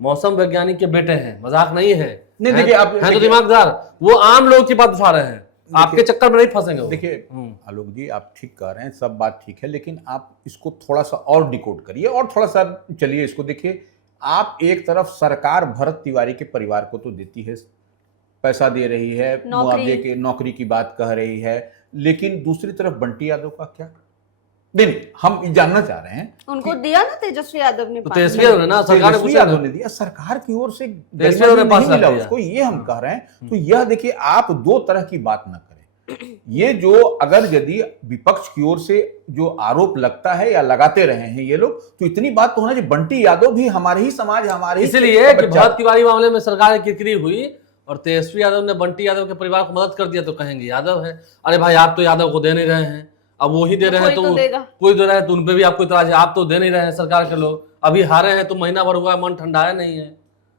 मौसम वैज्ञानिक के बेटे हैं, मजाक नहीं है, नहीं देखिए आप हैं तो दिमागदार, वो आम लोगों की बात उठा रहे हैं, आपके चक्कर में नहीं फंसेंगे। देखिए आलोक जी, आप ठीक कह रहे हैं, सब बात ठीक है, लेकिन आप इसको थोड़ा सा और डिकोड करिए और थोड़ा सा चलिए इसको देखिए। आप एक तरफ सरकार भरत तिवारी के परिवार को तो देती है, पैसा दे रही है, मुआवजे के, नौकरी की बात कह रही है, लेकिन दूसरी तरफ बंटी यादव का क्या? नहीं, हम जानना चाह रहे हैं, उनको दिया ना तेजस्वी यादव ने, तेजस्वी यादव ने ना, तेजस्वी यादव ने दिया, सरकार की ओर से नहीं मिला उसको, ये हम कह रहे हैं। तो यह देखिए, आप दो तरह की बात ना करें। ये जो अगर यदि विपक्ष की ओर से जो आरोप लगता है या लगाते रहे हैं ये लोग, तो इतनी बात तो होना चाहिए, बंटी यादव भी हमारे ही समाज, हमारे ही, इसलिए कि भरत तिवारी मामले में सरकार की किरकिरी हुई और तेजस्वी यादव ने बंटी यादव के परिवार को मदद कर दिया, तो कहेंगे यादव है। अरे भाई, आप तो यादव को दे नहीं रहे हैं, अब वो ही दे रहे हैं, तो कोई दे रहा है तो उनपे भी आपको इतराज है, आप तो दे नहीं रहे हैं, सरकार के लोग अभी हारे हैं, तो महीना भर हुआ, मन ठंडा है नहीं है,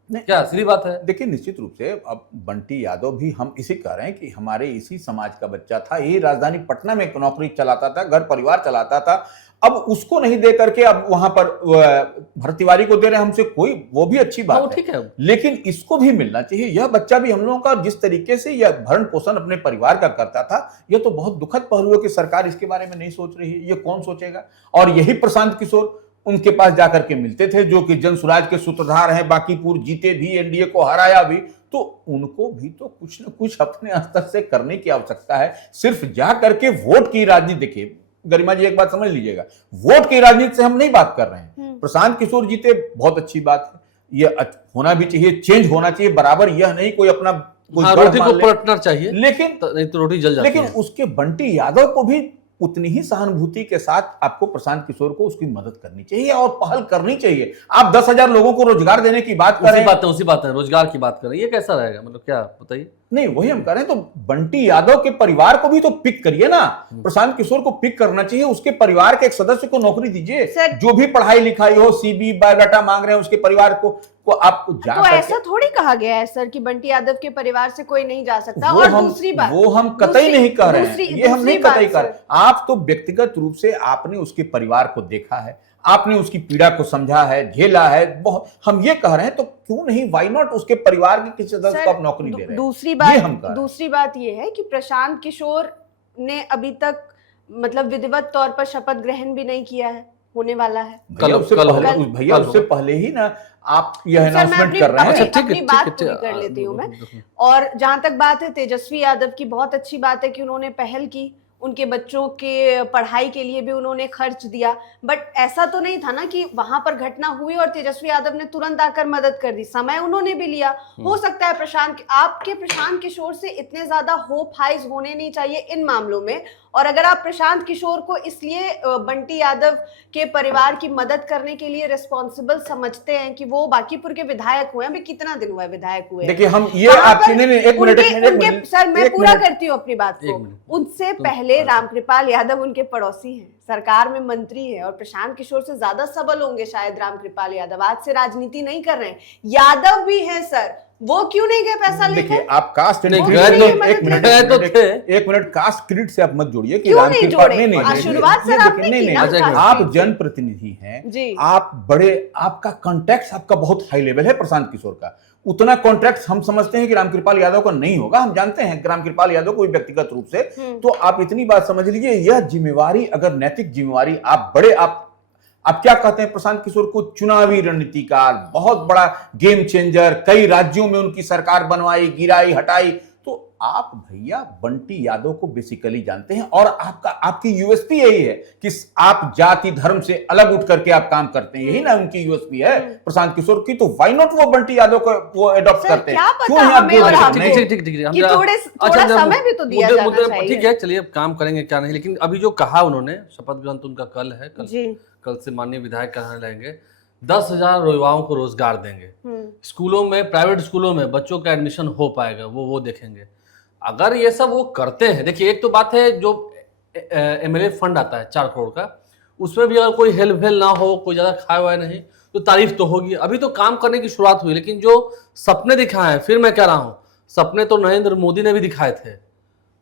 क्या सीधी बात है? देखिए निश्चित रूप से अब बंटी यादव भी हम इसी कह रहे हैं कि हमारे इसी समाज का बच्चा था, यही राजधानी पटना में एक नौकरी चलाता था, घर परिवार चलाता था। अब उसको नहीं दे करके अब वहां पर भरत तिवारी को दे रहे हैं, हमसे कोई, वो भी अच्छी हाँ, बात वो है, ठीक है। लेकिन इसको भी मिलना चाहिए। यह बच्चा भी हम लोगों का जिस तरीके से यह भरण पोषण अपने परिवार का करता था, यह तो बहुत दुखद पहलू है कि सरकार इसके बारे में नहीं सोच रही है। ये कौन सोचेगा? और यही प्रशांत किशोर उनके पास जाकर के मिलते थे, जो कि जन सुराज के सूत्रधार हैं, बांकीपुर जीते भी, एनडीए को हराया भी, तो उनको भी तो कुछ न कुछ अपने स्तर से करने की आवश्यकता है। सिर्फ जा करके वोट की राजनीति, देखिए गरिमा जी एक बात समझ लीजिएगा, वोट की राजनीति से हम नहीं बात कर रहे हैं। प्रशांत किशोर जीते, बहुत अच्छी बात है, ये होना भी चाहिए, चेंज होना चाहिए बराबर, यह नहीं कोई अपना हाँ, रोटी को पलटना चाहिए, लेकिन नहीं तो रोटी जल जाती लेकिन है। उसके बंटी यादव को भी उतनी ही सहानुभूति के साथ आपको प्रशांत किशोर को उसकी मदद करनी चाहिए और पहल करनी चाहिए। आप 10,000 लोगों को रोजगार देने की बात कर रहे हैं, उसी बात है, रोजगार की बात कर रहे हैं, ये कैसा रहेगा? मतलब क्या बताइए? नहीं वही हम कह रहे हैं, तो बंटी यादव के परिवार को भी तो पिक करिए ना। प्रशांत किशोर को पिक करना चाहिए, उसके परिवार के एक सदस्य को नौकरी दीजिए, जो भी पढ़ाई लिखाई हो, सीबी बायोडाटा मांग रहे हैं उसके परिवार को आप जा तो ऐसा थोड़ी कहा गया है सर कि बंटी यादव के परिवार से कोई नहीं जा सकता। और दूसरी बात, वो हम कतई नहीं कह रहे हैं, ये हम नहीं कतई कर रहे। आप तो व्यक्तिगत रूप से आपने उसके परिवार को देखा है, आपने उसकी पीड़ा को समझा है, झेला है, बहुत हम ये कह रहे हैं, तो क्यों नहीं, व्हाई नॉट उसके परिवार के किसी सदस्य को आप नौकरी दे रहे हैं। दूसरी बात ये है कि प्रशांत किशोर ने अभी तक मतलब विधिवत तौर पर शपथ ग्रहण भी नहीं किया है, होने वाला है भैया उससे पहले ही ना आप यह अनाउंसमेंट कर रहे हैं। अपनी बात पूरी कर लेती हूँ मैं। और जहां तक बात है तेजस्वी यादव की, बहुत अच्छी बात है कि उन्होंने पहल की, उनके बच्चों के पढ़ाई के लिए भी उन्होंने खर्च दिया, बट ऐसा तो नहीं था ना कि वहां पर घटना हुई और तेजस्वी यादव ने तुरंत आकर मदद कर दी। समय उन्होंने भी लिया। हो सकता है प्रशांत किशोर से इतने ज्यादा होप हाइज होने नहीं चाहिए इन मामलों में। और अगर आप प्रशांत किशोर को इसलिए बंटी यादव के परिवार की मदद करने के लिए रिस्पॉन्सिबल समझते हैं कि वो बांकीपुर के विधायक हुए, अभी कितना दिन हुआ है विधायक हुए, देखिए हम ये आपकी एक मिनट सर मैं पूरा करती हूँ अपनी बात को। उनसे पहले रामकृपाल यादव उनके पड़ोसी हैं, सरकार में मंत्री है, और प्रशांत किशोर से ज्यादा सबल होंगे शायद रामकृपाल यादव। आज से राजनीति नहीं कर रहे हैं, यादव भी हैं सर, वो क्यों नहीं गए पैसा लेके? देखिए आप कास्ट एक मिनट कास्ट क्रेडिट से आप मत जोड़िए कि आशीर्वाद सर आपने किया। आप जनप्रतिनिधि हैं, आप बड़े, आपका कॉन्टेक्ट आपका बहुत हाई लेवल है प्रशांत किशोर का, उतना कॉन्ट्रैक्ट हम समझते हैं कि रामकृपाल यादव का नहीं होगा। हम जानते हैं कि रामकृपाल यादव को व्यक्तिगत रूप से, तो आप इतनी बात समझ लीजिए, यह जिम्मेवारी, अगर नैतिक जिम्मेवारी आप बड़े, आप क्या कहते हैं, प्रशांत किशोर को चुनावी रणनीतिकार, बहुत बड़ा गेम चेंजर, कई राज्यों में उनकी सरकार बनवाई, गिराई, हटाई, तो आप भैया बंटी यादव को बेसिकली जानते हैं। और आपकी यूएसपी यही है कि आप जाति धर्म से अलग उठ करके आप काम करते हैं, यही ना उनकी यूएसपी है प्रशांत किशोर की। तो व्हाई नॉट वो बंटी यादव को वो अडॉप्ट करते हैं, क्यों नहीं आप थोड़ा समय भी तो दिया जाना चाहिए। ठीक है, चलिए अब काम करेंगे क्या नहीं, लेकिन अभी जो कहा उन्होंने, शपथ ग्रहण उनका कल है, कल से माननीय विधायक कहने लगेंगे 10,000 युवाओं को रोजगार देंगे, स्कूलों में, प्राइवेट स्कूलों में बच्चों का एडमिशन हो पाएगा, वो देखेंगे। अगर ये सब वो करते हैं, देखिए एक तो बात है जो एमएलए फंड आता है 4 करोड़ का, उसमें भी अगर कोई हेल्प ना हो, कोई ज्यादा खाया हुआ नहीं, तो तारीफ तो होगी। अभी तो काम करने की शुरुआत हुई, लेकिन जो सपने दिखाए हैं, फिर मैं कह रहा हूं, सपने तो नरेंद्र मोदी ने भी दिखाए थे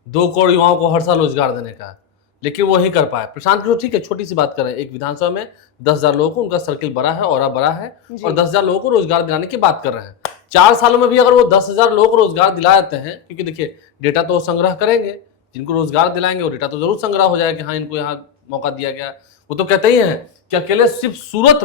2 करोड़ युवाओं को हर साल रोजगार देने का, लेकिन वो नहीं कर पाए। प्रशांत किशोर ठीक है, छोटी सी बात करें, एक विधानसभा में 10,000 लोगों को, उनका सर्किल बड़ा है, और बड़ा है, और 10,000 लोगों को रोजगार दिलाने की बात कर रहे हैं। 4 सालों में भी अगर वो 10,000 लोगों को रोजगार दिला देते हैं, क्योंकि देखिए डेटा तो संग्रह करेंगे, जिनको रोजगार दिलाएंगे वो डेटा तो जरूर संग्रह हो जाएगा कि हाँ इनको यहाँ मौका दिया गया। वो तो कहते ही हैं कि अकेले सिर्फ सूरत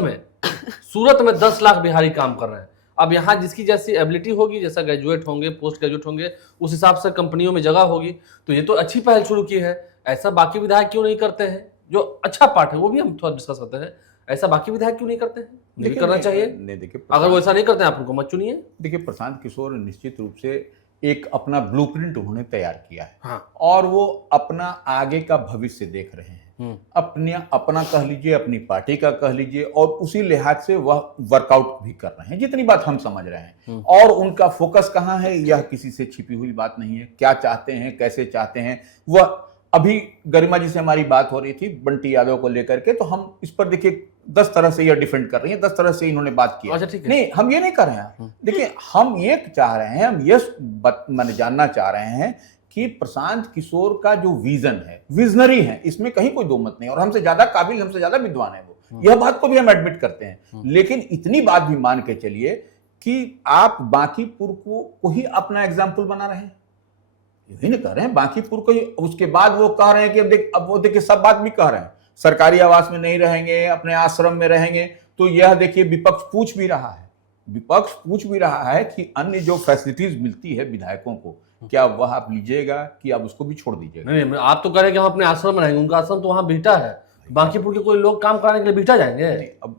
में 10 लाख बिहारी काम कर रहे हैं। अब यहाँ जिसकी जैसी एबिलिटी होगी, जैसा ग्रेजुएट होंगे, पोस्ट ग्रेजुएट होंगे, उस हिसाब से कंपनियों में जगह होगी। तो ये तो अच्छी पहल शुरू की है, ऐसा बाकी विधायक क्यों नहीं करते हैं? जो अच्छा पार्ट है वो भी हम थोड़ा डिस्कस करते हैं, ऐसा बाकी विधायक क्यों नहीं करते हैं? नहीं करना चाहिए। देखिए अगर वो ऐसा नहीं करते हैं, आप उनको मत चुनिए। देखिए प्रशांत किशोर निश्चित रूप से एक अपना ब्लूप्रिंट उन्होंने तैयार किया है, हाँ। और वो अपना आगे का भविष्य देख रहे हैं, अपना कह लीजिए, अपनी पार्टी का कह लीजिए, और उसी लिहाज से वह वर्कआउट भी कर रहे हैं, जितनी बात हम समझ रहे हैं। और उनका फोकस कहाँ है, यह किसी से छिपी हुई बात नहीं है। क्या चाहते हैं, कैसे चाहते हैं, वह अभी गरिमा जी से हमारी बात हो रही थी बंटी यादव को लेकर के, तो हम इस पर देखिए 10 तरह से यह डिफेंड कर रही है, 10 तरह से इन्होंने बात की है। अच्छा ठीक है। नहीं, हम ये नहीं कर रहे हैं। देखिए, हम ये चाह रहे हैं, हम ये मैंने जानना चाह रहे हैं कि प्रशांत किशोर का जो विजन है, विजनरी है, इसमें कहीं कोई दो मत नहीं, और हमसे ज्यादा काबिल, हमसे ज्यादा विद्वान है वो, यह बात को भी हम एडमिट करते हैं। लेकिन इतनी बात भी मान के चलिए कि आप बांकीपुर को ही अपना एग्जाम्पल बना रहे हैं, यही नहीं कह रहे हैं बांकीपुर को ही। उसके बाद वो कह रहे हैं कि अब वो देखिए सब बात भी कह रहे हैं, सरकारी आवास में नहीं रहेंगे, अपने आश्रम में रहेंगे। तो यह देखिए विपक्ष पूछ भी रहा है, विपक्ष पूछ भी रहा है कि अन्य जो फैसिलिटीज मिलती है विधायकों को, क्या वह आप लीजिएगा कि आप उसको भी छोड़ दीजिएगा? नहीं, आप तो कह रहे हैं कि हम अपने आश्रम में रहेंगे, उनका आश्रम तो वहाँ बीटा है, बांकीपुर के कोई लोग काम कराने के लिए बीटा जाएंगे? अब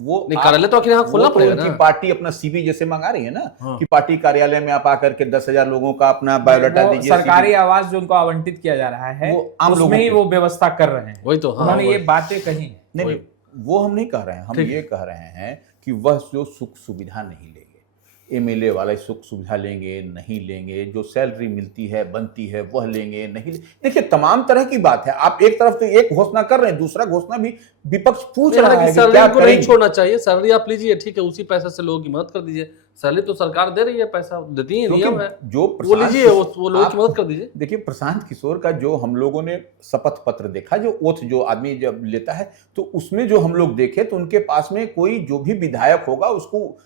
वो नहीं, कार्यालय तो आखिर यहाँ खोलना पड़ेगा ना। उनकी पार्टी अपना सीवी जैसे मंगा रही है ना, हाँ। कि पार्टी कार्यालय में आप आकर के 10,000 लोगों का अपना बायोडाटा वो दीजिए। सरकारी आवास जो उनको आवंटित किया जा रहा है, वो आम लोगों उसमें ही के- वो व्यवस्था कर रहे हैं। वही तो, हाँ, उन्होंने ये वही। बातें कही हैं। नहीं, वो हम नहीं कह रहे हैं, हम ठीक। ये कह रहे हैं कि वह जो सुख सुविधा नहीं लेंगे, एमएलए वाला सुख सुविधा लेंगे नहीं लेंगे, जो सैलरी मिलती है बनती है वह लेंगे नहीं। देखिए, तमाम तरह की बात है। आप एक तरफ तो एक घोषणा कर रहे हैं, दूसरा घोषणा भी विपक्ष पूछ रहा है कि सैलरी क्या को नहीं करेंगे। छोड़ना चाहिए, सैलरी आप लीजिए, ठीक है, उसी पैसे से लोगों की मदद कर दीजिए। सैलरी तो सरकार दे रही है, पैसा देती है, नियम है, क्योंकि जो वो प्रशांत लीजिए, वो लोगों की आप- मदद कर दीजिए। देखिए, प्रशांत किशोर का जो हम लोगों ने शपथ पत्र देखा, जो ओथ जो आदमी जब लेता है, तो उसमें जो हम लोग देखे तो उनके पास में कोई जो भी विधायक होगा उसको,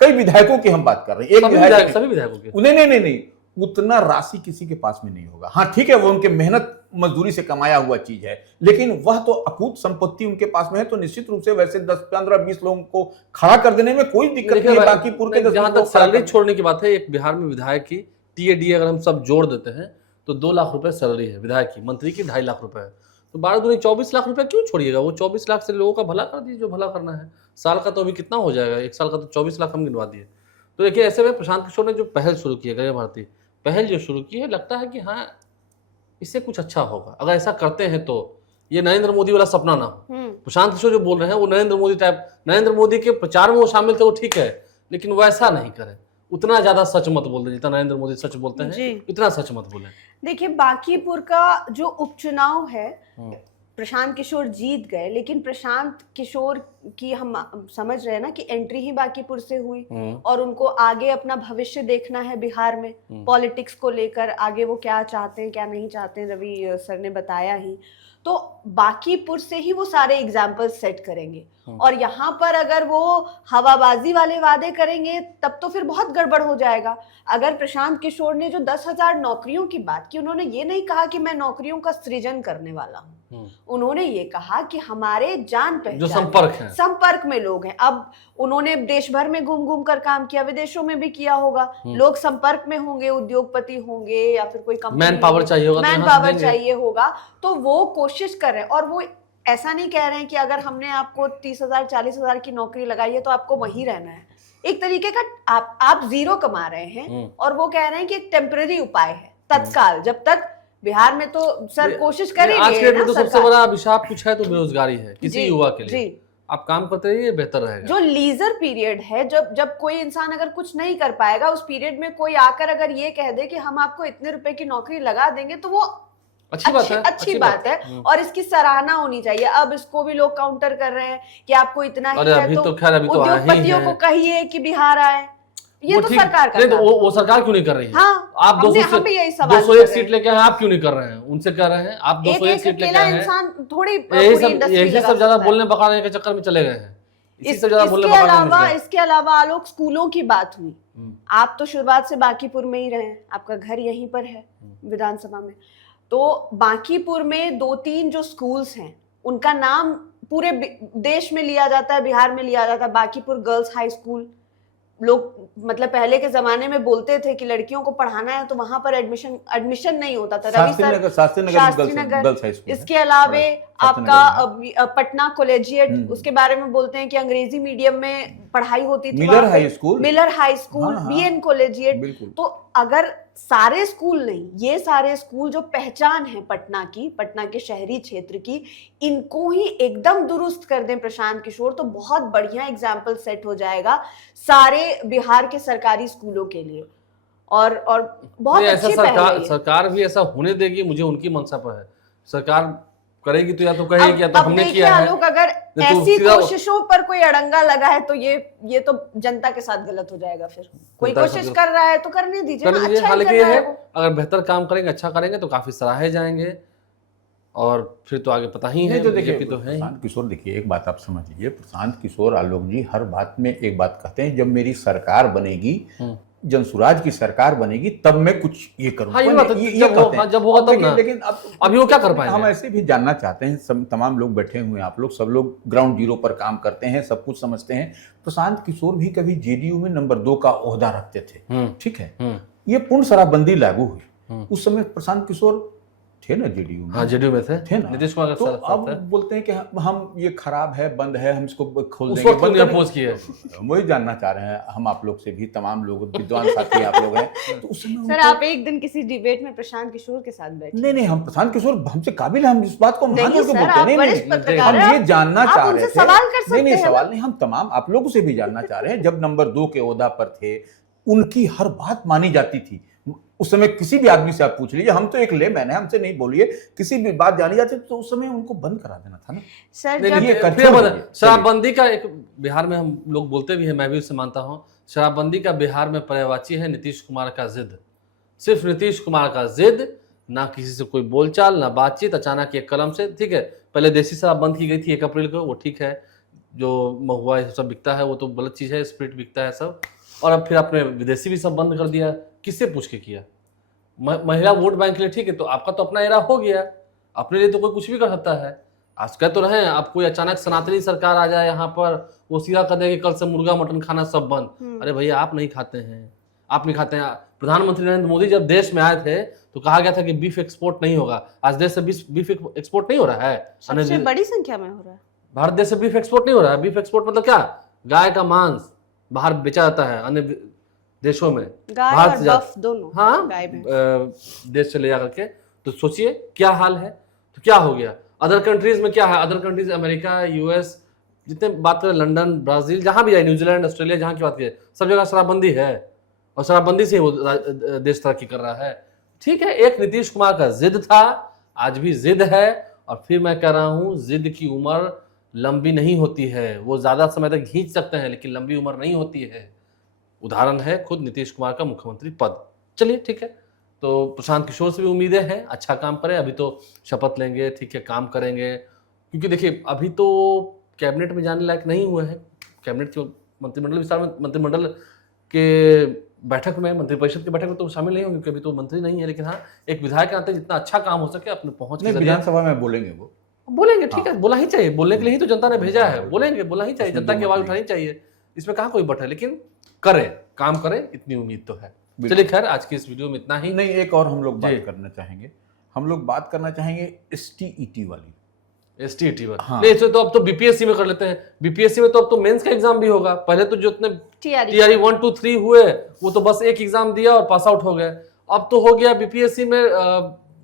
कई विधायकों की हम बात कर रहे हैं, एक विधायक सभी विधायकों के। नहीं, उतना राशि किसी के पास में नहीं होगा। हाँ ठीक है, वो उनके मेहनत मजदूरी से कमाया हुआ चीज है, लेकिन वह तो अकूत संपत्ति उनके पास में है। तो निश्चित रूप से वैसे 10, 15, 20 लोगों को खड़ा कर देने में कोई दिक्कत नहीं है। बांकीपुर के 10 जहां लोगों तक को खड़ा सैलरी कर- छोड़ने की बात है, एक बिहार में विधायक की टीएडी अगर हम सब जोड़ देते हैं तो 2 लाख रुपए सैलरी है विधायक की, मंत्री की 2.5 लाख रुपए है, तो 12 दूनी 24 लाख रुपए क्यों छोड़िएगा? वो 24 लाख से लोगों का भला कर दीजिए, जो भला करना है। साल का तो अभी कितना हो जाएगा, 1 साल का तो 24 लाख हम गिनवा दिए। तो देखिए, ऐसे में प्रशांत किशोर ने जो पहल शुरू की है, गरिमा भारती पहल जो शुरू की है, लगता है कि हाँ इससे कुछ अच्छा होगा अगर ऐसा करते हैं तो। ये नरेंद्र मोदी वाला सपना ना हो। प्रशांत किशोर जो बोल रहे हैं वो नरेंद्र मोदी टाइप, नरेंद्र मोदी के प्रचार में वो शामिल थे, वो ठीक है, लेकिन वैसा नहीं करें। उतना ज्यादा सच मत बोल दें जितना नरेंद्र मोदी सच बोलते हैं, जी। इतना सच मत बोलें। देखिए, बांकीपुर का जो उपचुनाव है, प्रशांत किशोर जीत गए, लेकिन प्रशांत किशोर की हम समझ रहे हैं ना कि एंट्री ही बांकीपुर से हुई, और उनको आगे अपना भविष्य देखना है बिहार में, पॉलिटिक्स को लेकर आगे वो क्या चाहते हैं क्या नहीं चाहते हैं, रवि सर ने बताया ही। तो बांकीपुर से ही वो सारे एग्जाम्पल सेट करेंगे, और यहाँ पर अगर वो हवाबाजी वाले वादे करेंगे तब तो फिर बहुत गड़बड़ हो जाएगा। अगर प्रशांत किशोर ने जो 10,000 नौकरियों की बात की, उन्होंने ये नहीं कहा कि मैं नौकरियों का सृजन करने वाला हूँ, उन्होंने ये कहा कि हमारे जान जो पहचान संपर्क है, संपर्क में लोग हैं। अब उन्होंने देश भर में घूम घूम कर काम किया, विदेशों में भी किया होगा, लोग संपर्क में होंगे, उद्योगपति होंगे या फिर कोई कंपनी, मैन पावर चाहिए होगा, तो मैन यहाँ से पावर देंगे। चाहिए होगा, तो वो कोशिश कर रहे हैं। और वो ऐसा नहीं कह रहे हैं कि अगर हमने आपको 30,000 40,000 की नौकरी लगाई है तो आपको वहीं रहना है। एक तरीके का आप जीरो कमा रहे हैं, और वो कह रहे हैं कि एक टेम्पररी उपाय है, तत्काल, जब तक बिहार में तो सर कोशिश आज के करेंगे डेट में ना तो सबसे सरकार। बड़ा अभिशाप कुछ है तो बेरोजगारी है किसी जी, युवा के लिए। जी। आप काम करते रहिए, बेहतर रहेगा। जो लीजर पीरियड है, जब कोई इंसान अगर कुछ नहीं कर पाएगा, उस पीरियड में कोई आकर अगर ये कह दे कि हम आपको इतने रुपए की नौकरी लगा देंगे, तो वो अच्छी बात है, अच्छी बात है, और इसकी सराहना होनी चाहिए। अब इसको भी लोग काउंटर कर रहे हैं कि आपको इतना ही अरे है अभी तो तो खैर अभी तो आया ही उद्योगपतियों है। को कहिए कि बिहार आए। ये वो तो ठीक- सरकार का नहीं तो काम वो सरकार क्यों नहीं कर रही है? हाँ, आप हम भी यही सवाल 201 कर सीट रहे हैं। लेके आए, आप क्यों नहीं कर रहे हैं? उनसे कह रहे हैं आप एक 201 एक सीट लेके अकेला आए हैं। इंसान थोड़ी यही पूरी सब इंडस्ट्री लगा सब ज्यादा सकता है। बोलने बकाने के चक्कर में चले गए हैं। इसी से ज्यादा बोलने इसके बकाने में अलावा निकले। इसके अलावा आलोक, स्कूलों की बात हुई। आप तो शुरुआत से बांकीपुर में ही रहे हैं, आपका घर यहीं पर है विधानसभा में। तो बांकीपुर में 2-3 जो स्कूल्स हैं, उनका नाम पूरे देश में लिया जाता है, बिहार में लिया जाता है। बांकीपुर गर्ल्स हाई स्कूल, लोग मतलब पहले के जमाने में बोलते थे कि लड़कियों को पढ़ाना है तो वहां पर एडमिशन नहीं होता था। Ravi sir, Shastri Nagar, girls high school है। इसके अलावे शास्त्री आपका पटना कॉलेजिएट, उसके बारे में बोलते हैं कि अंग्रेजी मीडियम में पढ़ाई होती थी। Miller high school, Miller high school, हाँ, बीएन कॉलेजिएट। बिल्कुल। तो अगर सारे स्कूल नहीं, ये सारे स्कूल जो पहचान है पटना की, पटना के शहरी क्षेत्र की, इनको ही एकदम दुरुस्त कर दें प्रशांत किशोर, तो बहुत बढ़िया एग्जाम्पल सेट हो जाएगा सारे बिहार के सरकारी स्कूलों के लिए। और बहुत नहीं, ऐसा अच्छी पहल है सरकार ये। सरकार भी ऐसा होने देगी, मुझे उनकी मंशा पर है। सरकार करेगी तो या तो कहेगी या तो अब हमने देखिए किया है। आलोक, अगर नहीं तो ऐसी सीधा- कोशिशों पर कोई अड़ंगा लगा है तो ये तो जनता के साथ गलत हो जाएगा। फिर कोई जनता के साथ कोशिश गलत- कर रहा है तो करने दीजिए कर ना, लीजिए। अच्छा ही हालांकि कर ये रहा है, है वो। अगर बेहतर काम करेंगे, अच्छा करेंगे तो काफी सराहे जाएंगे, और फिर तो आगे पता ही है, नहीं तो देखिए बीजेपी तो है ही। प्रशांत किशोर, देखिए एक बात आप समझ लीजिए, प्रशांत किशोर आलोक जी हर बात में एक बात कहते हैं, जब मेरी सरकार बनेगी, जनसुराज की सरकार बनेगी, तब मैं कुछ ये करूंगा। हाँ, ये बात है, ये जब हो- कहते हैं। हाँ, जब होगा अब तब देखिए, ना। लेकिन अब अभी वो क्या कर पाएंगे? हम ऐसे भी जानना चाहते हैं, तमाम लोग बैठे हुए हैं, आप लोग सब लोग ग्राउंड जीरो पर काम करते हैं, सब कुछ समझते हैं। प्रशांत किशोर भी कभी जेडीयू में नंबर 2 का ओहदा रखते थे, ठीक है। ये पूर्ण शराबबंदी लागू हुई, उस समय प्रशांत किशोर थे ना जेडीयू में। हाँ, जेडीयू में थे ना। नीतीश कुमार तो के साथ अब थे। बोलते हैं कि हम ये खराब है, बंद है, हम इसको खोल उस देंगे, वक्त बंद हमने करेंगे। अपोज किया है। वही जानना चाह रहे हैं हम आप लोग से भी, तमाम लोग विद्वान साथी आप लोग हैं, तो उस समय सर उनको- आप एक दिन किसी डिबेट में प्रशांत किशोर के साथ बैठे। नहीं, हम प्रशांत किशोर हमसे काबिल है, हम इस बात को मान नहीं के सर, बोलते आप हैं। वरिष्ठ नहीं, पत्रकार हम हैं, ये जानना आप चाह उनसे रहे थे। सवाल कर सकते नहीं हैं सवाल ना। नहीं, हम तमाम आप लोगों से भी जानना चाह रहे हैं। जब नंबर 2 के ओहदा पर थे, उनकी हर बात मानी जाती थी। उस समय किसी भी आदमी से आप पूछ लीजिए, हम तो एक लेमैन है, हमसे नहीं बोलिए, किसी भी बात जानी जाती तो उस समय उनको बंद करा देना था ना। सर नहीं, जब ये कर- फिर छोड़ बता- दीजिए, शराबबंदी का एक बिहार में हम लोग बोलते भी हैं, मैं भी उससे मानता हूँ, शराबबंदी का बिहार में पर्यायवाची है नीतीश कुमार का जिद। सिर्फ नीतीश कुमार का जिद, ना किसी से कोई बोलचाल, ना बातचीत, अचानक एक कलम से। ठीक है, पहले देसी शराब बंद की गई थी 1 अप्रैल को, वो ठीक है, जो महुआ ये सब बिकता है वो तो गलत चीज़ है, स्प्रिट बिकता है सब, और अब फिर आपने विदेशी भी सब बंद कर दिया। किससे पूछ के किया? महिला वोट बैंक के लिए, ठीक है, तो आपका तो अपना एरा हो गया, अपने लिए तो कोई कुछ भी कर सकता है। आज कह तो रहे हैं, अब कोई अचानक सनातनी सरकार आ जाए यहाँ पर, वो सीधा कर देंगे कल से मुर्गा मटन खाना सब बंद। अरे भैया, आप नहीं खाते हैं, आप नहीं खाते हैं। प्रधानमंत्री नरेंद्र मोदी जब देश में आए थे तो कहा गया था कि बीफ एक्सपोर्ट नहीं होगा। आज देश से बीफ एक्सपोर्ट नहीं हो रहा है, सबसे बड़ी संख्या में हो रहा है। भारत देश से बीफ एक्सपोर्ट नहीं हो रहा है। बीफ एक्सपोर्ट मतलब क्या? गाय का मांस बाहर बेचा जाता है अन्य देशों में, गाय भारत और से बफ दोनों। हाँ, गाय भैंस। देश से ले जाकर के। तो सोचिए क्या हाल है। तो क्या हो गया अदर कंट्रीज में? क्या है अदर कंट्रीज? अमेरिका, यूएस, जितने बात करें, लंदन, ब्राजील, जहां भी जाए, न्यूजीलैंड, ऑस्ट्रेलिया, जहां की बात करें, सब जगह शराबबंदी है, और शराबबंदी से वो देश तरक्की कर रहा है। ठीक है, एक नीतीश कुमार का जिद था, आज भी जिद है, और फिर मैं कह रहा हूं, जिद की उम्र लंबी नहीं होती है। वो ज्यादा समय तक खींच सकते हैं, लेकिन लंबी उम्र नहीं होती है। उदाहरण है खुद नीतीश कुमार का मुख्यमंत्री पद। चलिए ठीक है, तो प्रशांत किशोर से भी उम्मीदें हैं, अच्छा काम करें। अभी तो शपथ लेंगे, ठीक है, काम करेंगे, क्योंकि देखिए अभी तो कैबिनेट में जाने लायक नहीं हुए हैं। कैबिनेट के मंत्रिमंडल विस्तार में, मंत्रिमंडल के बैठक में, मंत्रिपरिषद की बैठक में तो शामिल नहीं होंगे, क्योंकि अभी तो मंत्री नहीं है। लेकिन हाँ, एक विधायक के नाते जितना अच्छा काम हो सके अपने पहुंच के नहीं, जरिए विधानसभा में बोलेंगे वो, बोलेंगे। ठीक है, बोला ही चाहिए, बोलने के लिए ही तो जनता ने भेजा है, बोलेंगे, बोला ही चाहिए, उसमें जनता की दो मत आवाज नहीं। उठानी चाहिए, इसमें कहाँ कोई बट है। लेकिन करें, काम करें, इतनी उम्मीद तो है। बिल्कुल। चलिए खैर, आज की इस वीडियो में इतना ही। नहीं, एक और हम लोग जी। बात करना चाहेंगे। हम लोग बात करना चाहेंगे STET वाली। STET पर हाँ। नहीं, तो अब तो बीपीएससी में कर लेते हैं। बीपीएससी में तो अब तो मेंस का एग्जाम भी होगा। पहले तो जो इतने टीआरई 1 2 3 हुए, वो तो बस एक एग्जाम दिया और पास आउट हो गए। अब तो हो गया बीपीएससी में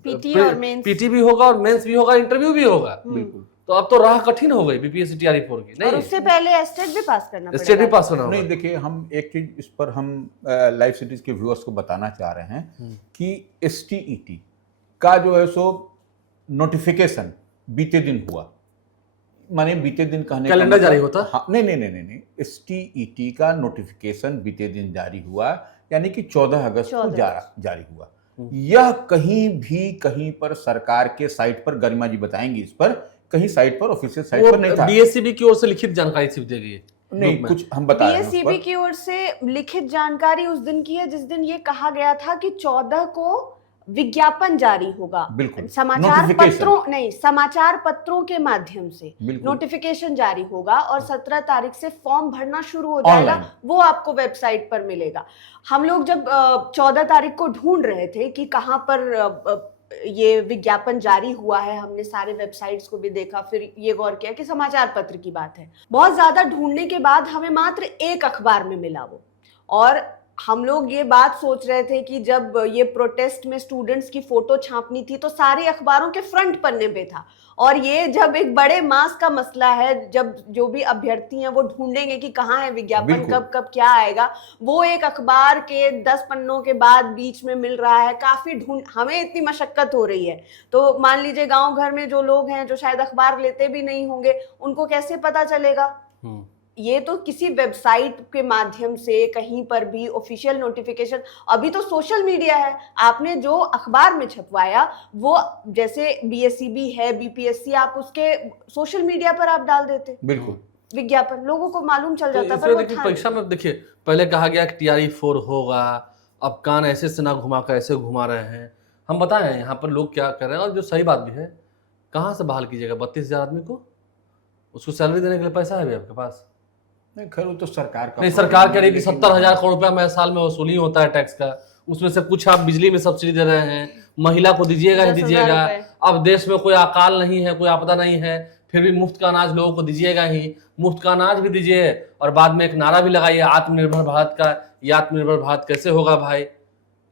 पीटी और मेंस। पीटी भी होगा और मेंस भी होगा, इंटरव्यू भी होगा। बिल्कुल। तो अब तो राह कठिन हो गई बीपीएससी टीआरई 4 की। और नहीं, उससे पहले एस्टेट भी पास करना पड़ेगा। स्टेट भी पास होना होगा। नहीं, देखिए हम एक चीज इस पर हम लाइव सिटीज के व्यूअर्स को बताना चाह रहे हैं कि STET का जो है सो नोटिफिकेशन बीते दिन हुआ। माने बीते दिन कहने का कैलेंडर मतलब- जारी होता? हाँ, नहीं, STET का नोटिफिकेशन बीते दिन जारी हुआ, यानी कि 14 अगस्त को 14 जारी हुआ। यह कहीं पर सरकार के साइट पर, गरिमा जी बताएंगी इस पर, कहीं साइट पर, ऑफिशियल साइट पर नहीं वो था। बीएससीबी की ओर से लिखित जानकारी सिर्फ दी गई है। नहीं, कुछ हम बता रहे हैं उस पीएससीबी पर। की ओर से लिखित जानकारी उस दिन की है जिस दिन ये कहा गया था कि 14 को विज्ञापन जारी होगा। बिल्कुल। समाचार Notification। पत्रों नहीं, समाचार पत्रों के माध्यम से बिल्कुल। नोटिफिकेशन जारी होगा और 17 तारीख से फॉर्म भरना शुरू हो जाएगा। Online। वो आपको वेबसाइट पर मिलेगा। हम लोग जब 14 तारीख को ढूंढ रहे थे कि कहां पर ये विज्ञापन जारी हुआ है, हमने सारे वेबसाइट्स को भी देखा, फिर ये गौर किया कि समाचार पत्र की बात है। बहुत ज्यादा ढूंढने के बाद हमें मात्र एक अखबार में मिला वो, और हम लोग ये बात सोच रहे थे कि जब ये प्रोटेस्ट में स्टूडेंट्स की फोटो छापनी थी तो सारे अखबारों के फ्रंट पन्ने पे था, और ये जब एक बड़े मास का मसला है, जब जो भी अभ्यर्थी हैं वो ढूंढेंगे कि कहाँ है विज्ञापन, बिल्कुल। कब कब क्या आएगा, वो एक अखबार के 10 पन्नों के बाद बीच में मिल रहा है, काफी हमें इतनी मशक्कत हो रही है। तो मान लीजिए गांव घर में जो लोग हैं जो शायद अखबार लेते भी नहीं होंगे, उनको कैसे पता चलेगा? ये तो किसी वेबसाइट के माध्यम से कहीं पर भी ऑफिशियल नोटिफिकेशन, अभी तो सोशल मीडिया है, आपने जो अखबार में छपवाया वो जैसे बीएसईबी है, बीपीएससी, आप उसके सोशल मीडिया पर आप डाल देते बिल्कुल विज्ञापन, लोगों को मालूम चल तो जाता। पर इसमें वो देखिए था परीक्षा में देखिए पहले कहा गया कि TRE-4 होगा, अब कान ऐसे से ना घुमा कर ऐसे घुमा रहे हैं। हम बताएं यहाँ पर लोग क्या कर रहे हैं, और जो सही बात भी है, कहाँ से बहाल कीजिएगा 32,000 आदमी को? उसको सैलरी देने के लिए पैसा है भी आपके पास? नहीं, खैर वो तो सरकार का नहीं, प्रॉब्लम सरकार कह है, रही है कि लेकिन 70,000 करोड़ रुपया मैं साल में वसूली होता है टैक्स का, उसमें से कुछ आप बिजली में सब्सिडी दे रहे हैं, महिला को दीजिएगा ही 10,000 दीजिएगा। रुपए। अब देश में कोई अकाल नहीं है, कोई आपदा नहीं है, फिर भी मुफ्त का अनाज लोगों को दीजिएगा ही, मुफ्त का अनाज भी दीजिए, और बाद में एक नारा भी लगाइए आत्मनिर्भर भारत का। ये आत्मनिर्भर भारत कैसे होगा भाई?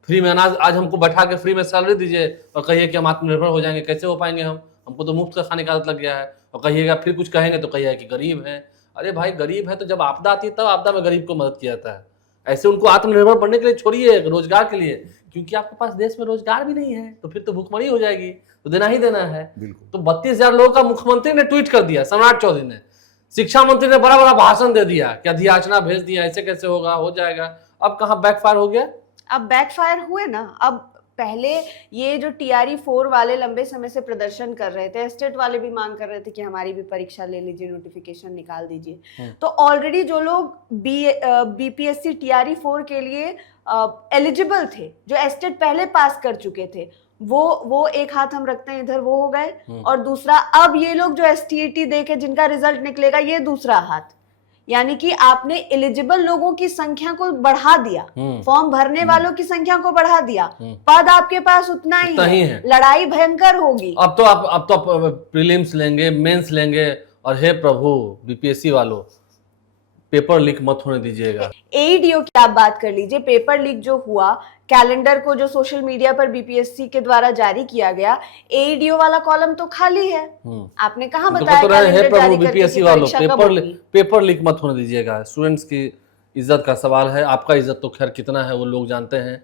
फ्री में अनाज, आज हमको बैठा के फ्री में सैलरी दीजिए और कहिए कि हम आत्मनिर्भर हो जाएंगे, कैसे हो पाएंगे हम? हमको तो मुफ्त का खाने का आदत लग गया है। और कहिएगा, फिर कुछ कहेंगे तो कहिएगा कि गरीब है। अरे भाई, गरीब है तो जब आपदा आती है तब आपदा में गरीब को मदद किया जाता है। ऐसे उनको आत्मनिर्भर बनने के लिए छोड़िए, रोजगार के लिए, क्योंकि आपके पास देश में रोजगार भी नहीं है तो फिर तो भूखमरी हो जाएगी, तो देना ही देना है। बिल्कुल। तो 32,000 लोगों का मुख्यमंत्री ने ट्वीट कर दिया, सम्राट चौधरी ने, शिक्षा मंत्री ने बड़ा बड़ा भाषण दे दिया कि अधियाचना भेज दिया, ऐसे कैसे होगा, हो जाएगा। अब कहाँ बैकफायर हो गया? अब बैकफायर हुए ना। अब पहले ये जो TRE-4 वाले लंबे समय से प्रदर्शन कर रहे थे, स्टेट वाले भी मांग कर रहे थे कि हमारी भी परीक्षा ले लीजिए, नोटिफिकेशन निकाल दीजिए। तो ऑलरेडी जो लोग BPSC TRE-4 के लिए एलिजिबल थे, जो स्टेट पहले पास कर चुके थे, वो एक हाथ हम रखते हैं इधर, वो हो गए, और दूसरा अब ये लोग जो STET दे के जिनका रिजल्ट निकलेगा, ये दूसरा हाथ। यानी कि आपने एलिजिबल लोगों की संख्या को बढ़ा दिया, फॉर्म भरने वालों की संख्या को बढ़ा दिया, पद आपके पास उतना ही है, लड़ाई भयंकर होगी। अब तो आप प्रीलिम्स लेंगे, मेंस लेंगे, और हे प्रभु BPSC वालों, पेपर लीक मत होने दीजिएगा। AEDO की आप बात कर लीजिए, पेपर लीक जो हुआ, कैलेंडर को जो सोशल मीडिया पर BPSC के द्वारा जारी किया गया, AEDO वाला कॉलम तो खाली है। आपने कहाँ बताया हे प्रभु जारी करके BPSC कि वालों, परीक्षा कब होगी? पेपर लीक मत होने दीजिएगा। स्टूडेंट्स की इज्जत का सवाल है। आपका इज्जत तो खैर कितना है वो लोग जानते हैं,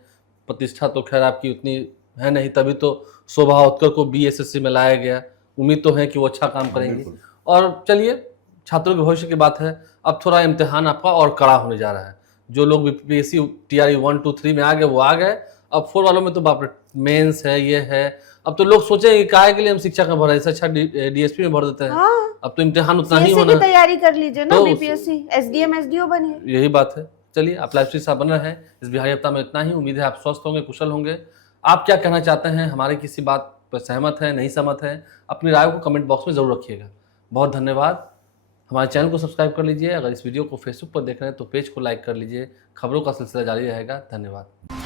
प्रतिष्ठा तो खैर आपकी उतनी है नहीं, तभी तो शोभा उत्कर को BSSC में लाया गया। उम्मीद तो है कि वो अच्छा काम करेंगी। और चलिए, छात्रों के भविष्य की बात है। अब थोड़ा इम्तिहान आपका और कड़ा होने जा रहा है। जो लोग BPSC TRE-1, 2, 3 में आ गए वो आ गए। अब 4 वालों में तो बाप रे, मेंस है, ये है। अब तो लोग सोचेंगे काहे के लिए हम शिक्षा का भरा, इससे अच्छा DSP में भर देते हैं। हाँ। अब तो इम्तिहान उतना ही CSE होना की तैयारी कर लीजिए ना, तो BPSC SDM SDO बनिए। यही बात है। चलिए, आप लाइव स्ट्रीम साहब बन रहे हैं इस बिहारी हफ्ता में इतना ही। उम्मीद है आप स्वस्थ होंगे, कुशल होंगे। आप क्या कहना चाहते हैं, हमारी किसी बात पर सहमत है, नहीं सहमत है, अपनी राय को कमेंट बॉक्स में जरूर रखिएगा। बहुत धन्यवाद। हमारे चैनल को सब्सक्राइब कर लीजिए। अगर इस वीडियो को फेसबुक पर देख रहे हैं तो पेज को लाइक कर लीजिए। खबरों का सिलसिला जारी रहेगा। धन्यवाद।